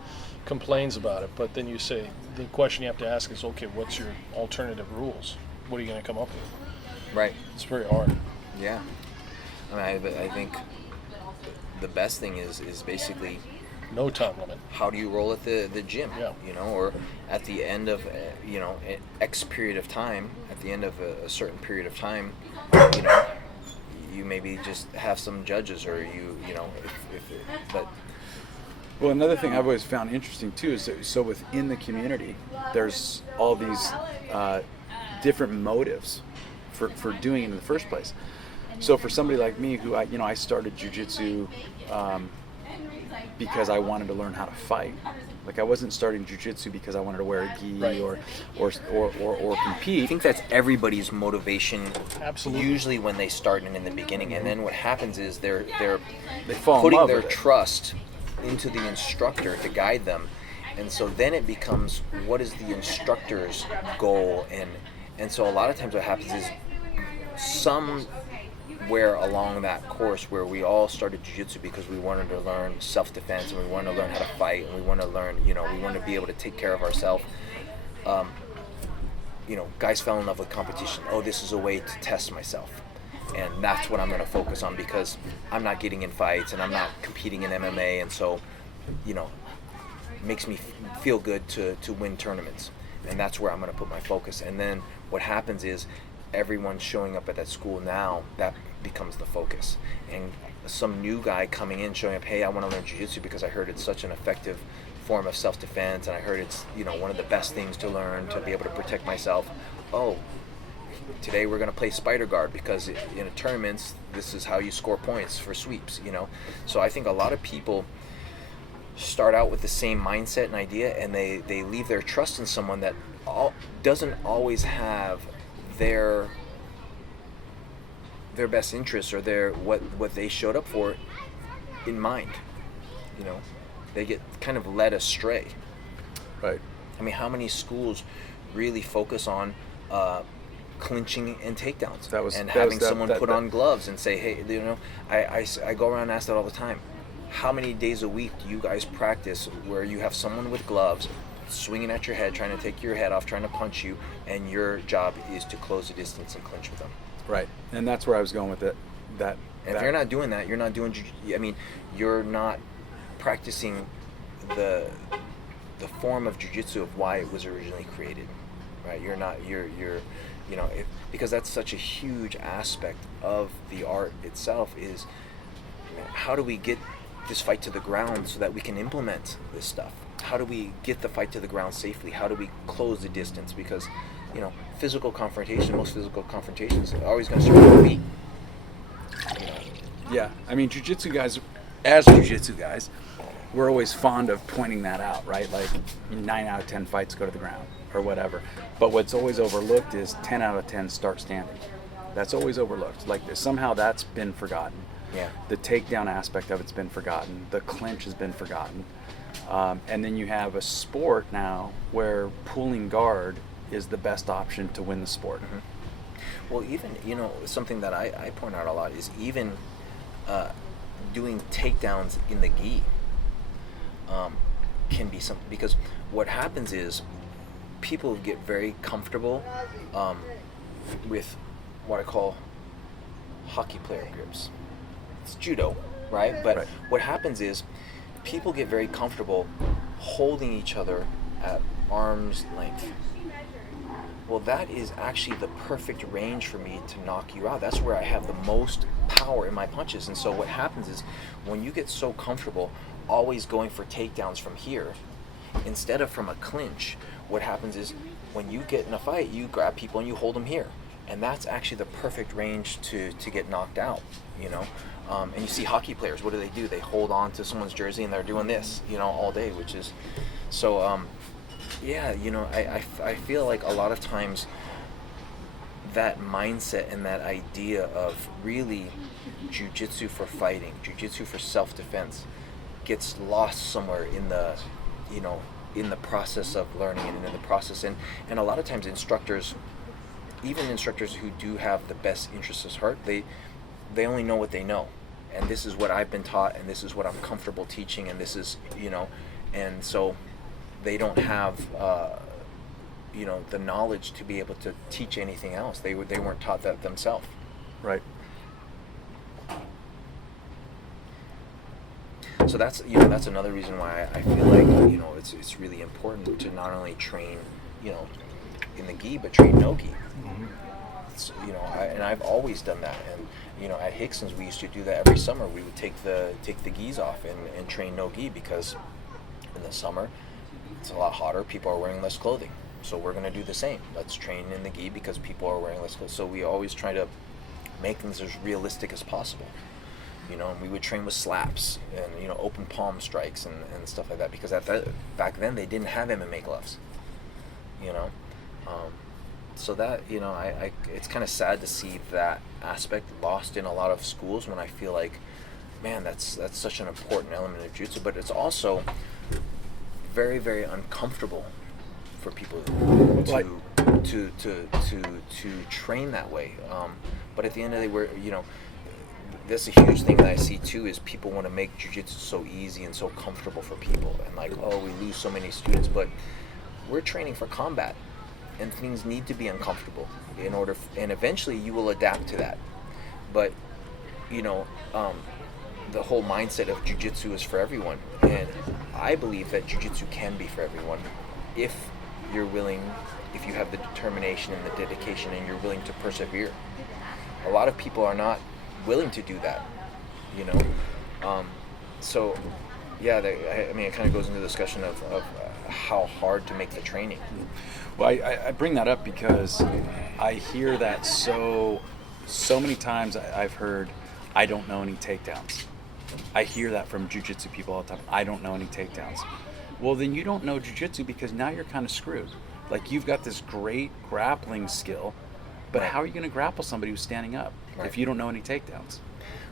complains about it, but then you say, the question you have to ask is, okay, what's your alternative rules? What are you going to come up with? Right. It's very hard. Yeah. I think the best thing is basically no time limit. How do you roll at the gym? Yeah. Or at the end of X period of time, at the end of a certain period of time, you maybe just have some judges, or but. Well, another thing I've always found interesting too is that, so within the community, there's all these different motives for doing it in the first place. So for somebody like me, who I started jiu-jitsu because I wanted to learn how to fight. Like, I wasn't starting jiu-jitsu because I wanted to wear a gi or compete. I think that's everybody's motivation. Absolutely. Usually when they start and in the beginning, and then what happens is they're fall putting in love their with it. trust into the instructor to guide them, and so then it becomes, what is the instructor's goal, and so a lot of times what happens is somewhere along that course where we all started jiu-jitsu because we wanted to learn self-defense, and we wanted to learn how to fight, and we want to learn, we want to be able to take care of ourselves. Guys fell in love with competition. Oh, this is a way to test myself, and that's what I'm going to focus on, because I'm not getting in fights and I'm not competing in MMA, and so it makes me feel good to win tournaments, and that's where I'm going to put my focus. And then what happens is, everyone showing up at that school now, that becomes the focus. And some new guy coming in showing up, hey, I want to learn jiu-jitsu because I heard it's such an effective form of self-defense, and I heard it's, you know, one of the best things to learn to be able to protect myself. Oh, today we're going to play spider guard because in tournaments this is how you score points for sweeps, you know. So I think a lot of people start out with the same mindset and idea, and they leave their trust in someone that doesn't always have their best interests or their what they showed up for in mind. You know, they get kind of led astray. Right. I mean, how many schools really focus on clinching and takedowns, having someone put on gloves and say, hey, you know, I go around and ask that all the time. How many days a week do you guys practice where you have someone with gloves swinging at your head, trying to take your head off, trying to punch you, and your job is to close the distance and clinch with them? Right, and that's where I was going with it. If you're not doing that, you're not doing. I mean, you're not practicing the form of jiu-jitsu of why it was originally created, right? You're not. You're. You know, because that's such a huge aspect of the art itself. Is, you know, how do we get this fight to the ground so that we can implement this stuff? How do we get the fight to the ground safely? How do we close the distance? Because, you know, most physical confrontations are always going to start with the feet. You know? Yeah, I mean, jiu-jitsu guys, as jiu-jitsu guys, we're always fond of pointing that out, right? Like 9 out of 10 fights go to the ground or whatever. But what's always overlooked is 10 out of 10 start standing. That's always overlooked. Like somehow that's been forgotten. Yeah. The takedown aspect of it's been forgotten. The clinch has been forgotten. And then you have a sport now where pulling guard is the best option to win the sport. Mm-hmm. Well, even, you know, something that I point out a lot is even doing takedowns in the gi can be something, because what happens is people get very comfortable with what I call hockey player grips. It's judo, right? But what happens is people get very comfortable holding each other at arm's length. Well, that is actually the perfect range for me to knock you out. That's where I have the most power in my punches. And so what happens is when you get so comfortable always going for takedowns from here instead of from a clinch, what happens is when you get in a fight, you grab people and you hold them here. And that's actually the perfect range to get knocked out, you know. And you see hockey players, what do? They hold on to someone's jersey and they're doing this, you know, all day, which is so yeah, you know, I feel like a lot of times that mindset and that idea of really jiu-jitsu for fighting, jiu-jitsu for self-defense gets lost somewhere in the, you know, in the process of learning and in the process. And a lot of times instructors, even instructors who do have the best interests at heart, they only know what they know. And this is what I've been taught, and this is what I'm comfortable teaching, and this is, you know, and so they don't have, you know, the knowledge to be able to teach anything else. They weren't taught that themselves. Right. So that's, you know, that's another reason why I feel like, you know, it's really important to not only train, you know, in the gi, but train no gi. Mm-hmm. You know, and I've always done that. And you know, at Rickson's we used to do that every summer. We would take the gis off and train no gi, because in the summer it's a lot hotter. People are wearing less clothing, so we're going to do the same. Let's train in the gi because people are wearing less clothing. So we always try to make things as realistic as possible. You know, and we would train with slaps and, you know, open palm strikes and stuff like that, because back then they didn't have MMA gloves. You know, so that, you know, I it's kind of sad to see that aspect lost in a lot of schools, when I feel like, man, that's such an important element of jiu-jitsu, but it's also very, very uncomfortable for people to train that way. But at the end of the day, we're, you know, that's a huge thing that I see too, is people want to make jiu-jitsu so easy and so comfortable for people, and like, oh, we lose so many students, but we're training for combat, and things need to be uncomfortable in order, and eventually you will adapt to that. But, you know, the whole mindset of jiu-jitsu is for everyone, and I believe that jiu-jitsu can be for everyone if you're willing if you have the determination and the dedication and you're willing to persevere. A lot of people are not willing to do that, you know. So yeah, I mean, it kind of goes into the discussion of how hard to make the training. Well, I bring that up because I hear that so many times. I've heard, I don't know any takedowns. I hear that from jiu-jitsu people all the time. I don't know any takedowns. Well, then you don't know jiu-jitsu, because now you're kind of screwed. Like, you've got this great grappling skill, but Right. how are you going to grapple somebody who's standing up Right. if you don't know any takedowns?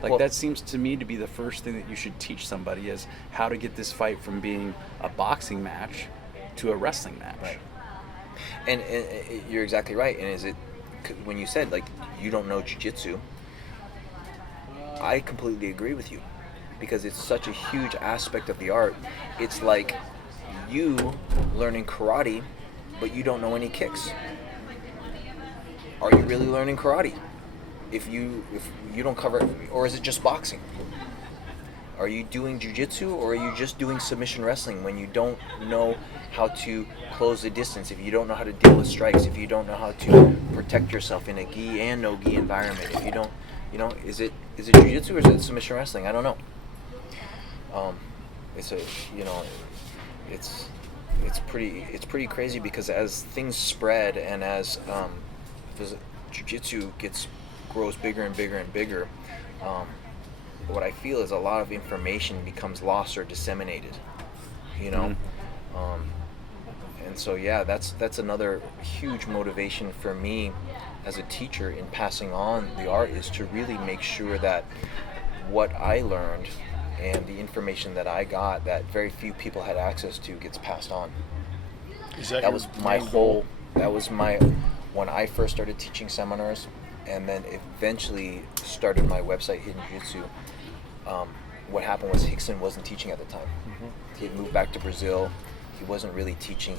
Like, Well, that seems to me to be the first thing that you should teach somebody, is how to get this fight from being a boxing match to a wrestling match. Right. And you're exactly right. And is it, when you said, like, you don't know jiu-jitsu, I completely agree with you, because it's such a huge aspect of the art. It's like you learning karate, but you don't know any kicks. Are you really learning karate? If you don't cover, or is it just boxing? Are you doing jiu-jitsu, or are you just doing submission wrestling when you don't know how to close the distance, if you don't know how to deal with strikes, if you don't know how to protect yourself in a gi and no gi environment, if you don't, you know, is it jiu-jitsu or is it submission wrestling? I don't know. It's a, you know, it's pretty crazy, because as things spread and as jiu-jitsu grows bigger and bigger and bigger, what I feel is a lot of information becomes lost or disseminated, you know. And so yeah, that's another huge motivation for me as a teacher in passing on the art, is to really make sure that what I learned and the information that I got that very few people had access to gets passed on. That was my whole, that was my, when I first started teaching seminars, and then eventually started my website, Hidden Jiu-Jitsu. What happened was Rickson wasn't teaching at the time. He had moved back to Brazil. He wasn't really teaching.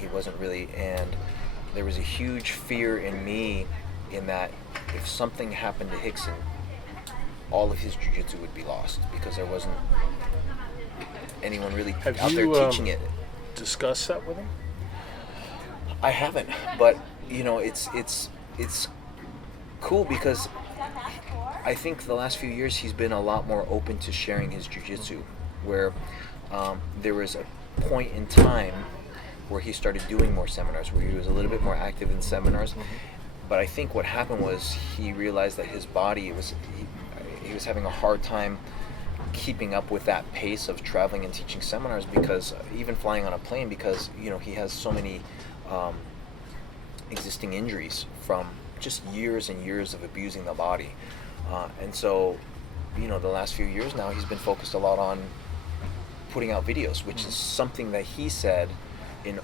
And there was a huge fear in me in that if something happened to Rickson, all of his jiu-jitsu would be lost, because there wasn't anyone really out there teaching it. Discuss that with him? I haven't, but you know, it's cool, because I think the last few years he's been a lot more open to sharing his jiu-jitsu, where there was a point in time where he started doing more seminars, where he was a little bit more active in seminars. But I think what happened was he realized that his body he was having a hard time keeping up with that pace of traveling and teaching seminars, because even flying on a plane, because you know, he has so many existing injuries from just years and years of abusing the body. And so, you know, the last few years now, he's been focused a lot on putting out videos, which is something that he said in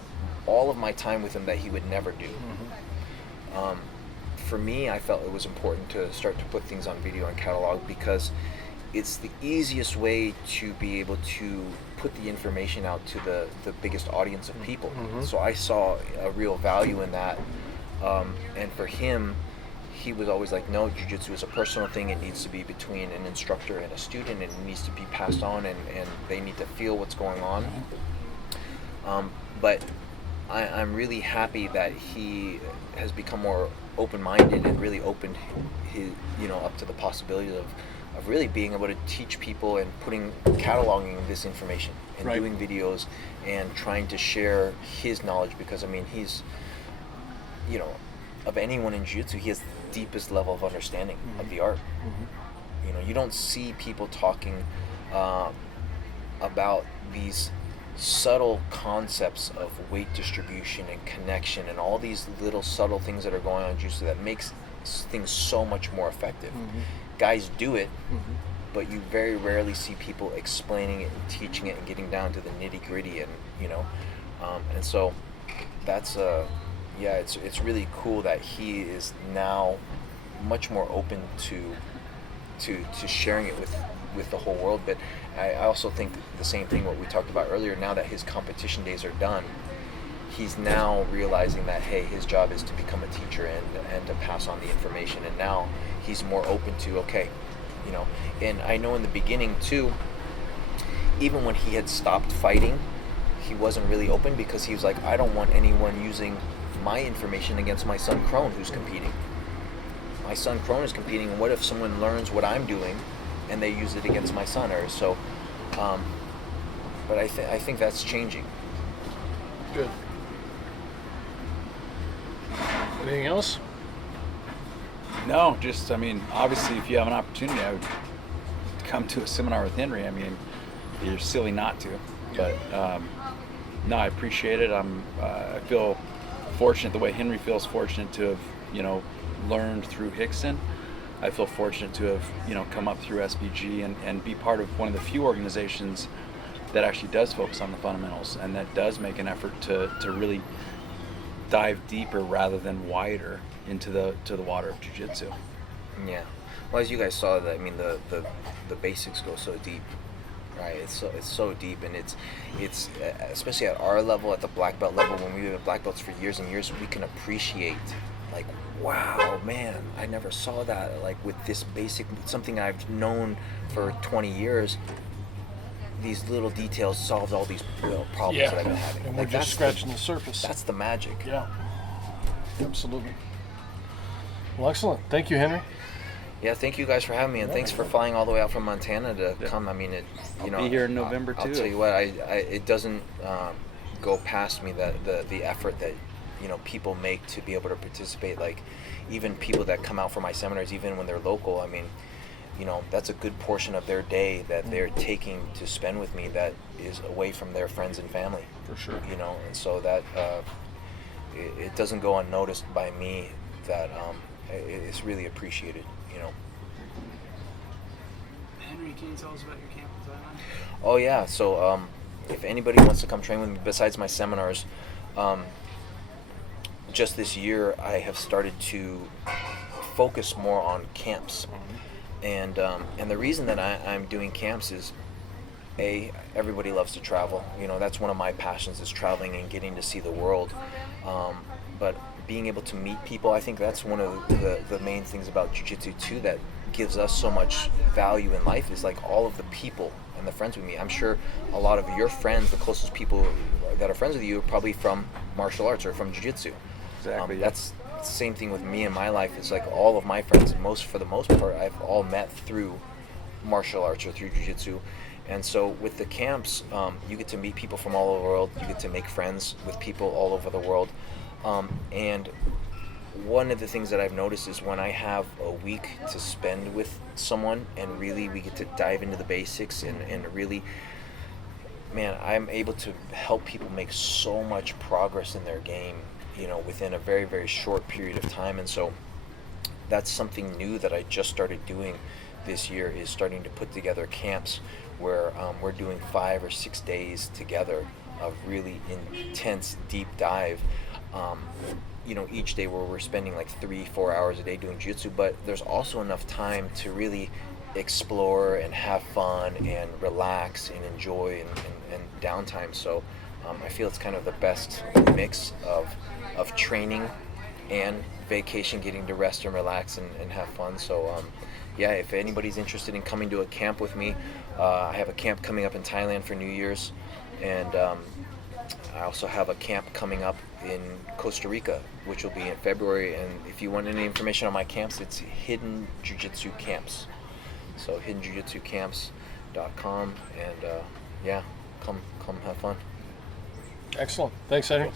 all of my time with him that he would never do. For me, I felt it was important to start to put things on video and catalog, because it's the easiest way to be able to put the information out to the biggest audience of people. So I saw a real value in that. And for him, he was always like, no, jiu-jitsu is a personal thing. It needs to be between an instructor and a student, and it needs to be passed on, and they need to feel what's going on. But I'm really happy that he has become more open-minded and really opened his, you know, up to the possibility of really being able to teach people and cataloging this information and doing videos and trying to share his knowledge, because I mean, he's, you know, of anyone in jiu-jitsu, he has the deepest level of understanding of the art. You know, you don't see people talking about these subtle concepts of weight distribution and connection and all these little subtle things that are going on in jiu-jitsu that makes things so much more effective. Guys do it, but you very rarely see people explaining it and teaching it and getting down to the nitty-gritty, and you know, and so that's yeah, it's really cool that he is now much more open to sharing it with the whole world. But I also think the same thing what we talked about earlier. Now that his competition days are done, he's now realizing that, hey, his job is to become a teacher and to pass on the information. And now he's more open to, okay, you know. And I know in the beginning too, even when he had stopped fighting, he wasn't really open, because he was like, I don't want anyone using my information against my son Crone, who's competing. My son Crone is competing, and what if someone learns what I'm doing and they use it against my son? Or so, but I think that's changing. Good. Anything else? No, just, I mean, obviously, if you have an opportunity, I would come to a seminar with Henry. I mean, you're silly not to. But, no, I appreciate it. I feel fortunate the way Henry feels fortunate to have, learned through Rickson. I feel fortunate to have, come up through SBG and be part of one of the few organizations that actually does focus on the fundamentals and that does make an effort to really dive deeper rather than wider into the water of jiu-jitsu. Yeah. Well, as you guys saw, that I mean, the basics go so deep, right? It's so deep, and it's especially at our level, at the black belt level, when we were black belts for years and years, we can appreciate, like, wow, man, I never saw that. Like, with this basic, something I've known for 20 years, these little details solved all these problems that I've been having. And we're just scratching the surface. That's the magic. Yeah, absolutely. Well, excellent. Thank you, Henry. Yeah, thank you guys for having me, and thanks for flying all the way out from Montana to come. I mean, I'll be here in November too. I'll tell you what, it doesn't go past me that the effort that people make to be able to participate. Like, even people that come out for my seminars, even when they're local, I mean, that's a good portion of their day that they're taking to spend with me that is away from their friends and family. For sure. And so that it doesn't go unnoticed by me. That it's really appreciated. Henry, can you tell us about your camp in Thailand? Oh yeah, so if anybody wants to come train with me besides my seminars, just this year I have started to focus more on camps. And the reason that I'm doing camps is, everybody loves to travel. That's one of my passions, is traveling and getting to see the world. But being able to meet people, I think that's one of the main things about jiu-jitsu too that gives us so much value in life, is like all of the people and the friends with me. I'm sure a lot of your friends, the closest people that are friends with you, are probably from martial arts or from jiu-jitsu. Exactly. That's the same thing with me in my life. It's like all of my friends, for the most part, I've all met through martial arts or through jiu-jitsu. And so with the camps, you get to meet people from all over the world. You get to make friends with people all over the world. And one of the things that I've noticed is when I have a week to spend with someone and really we get to dive into the basics and really, man, I'm able to help people make so much progress in their game, within a very, very short period of time. And so that's something new that I just started doing this year, is starting to put together camps where we're doing 5 or 6 days together of really intense deep dive. Each day where we're spending like 3-4 hours a day doing jiu-jitsu, but there's also enough time to really explore and have fun and relax and enjoy and downtime. So I feel it's kind of the best mix of training and vacation, getting to rest and relax and have fun. So if anybody's interested in coming to a camp with me, I have a camp coming up in Thailand for New Year's, and I also have a camp coming up in Costa Rica, which will be in February. And if you want any information on my camps, it's Hidden Jiu-Jitsu Camps. So hiddenjujitsucamps.com, and come have fun. Excellent. Thanks, Henry.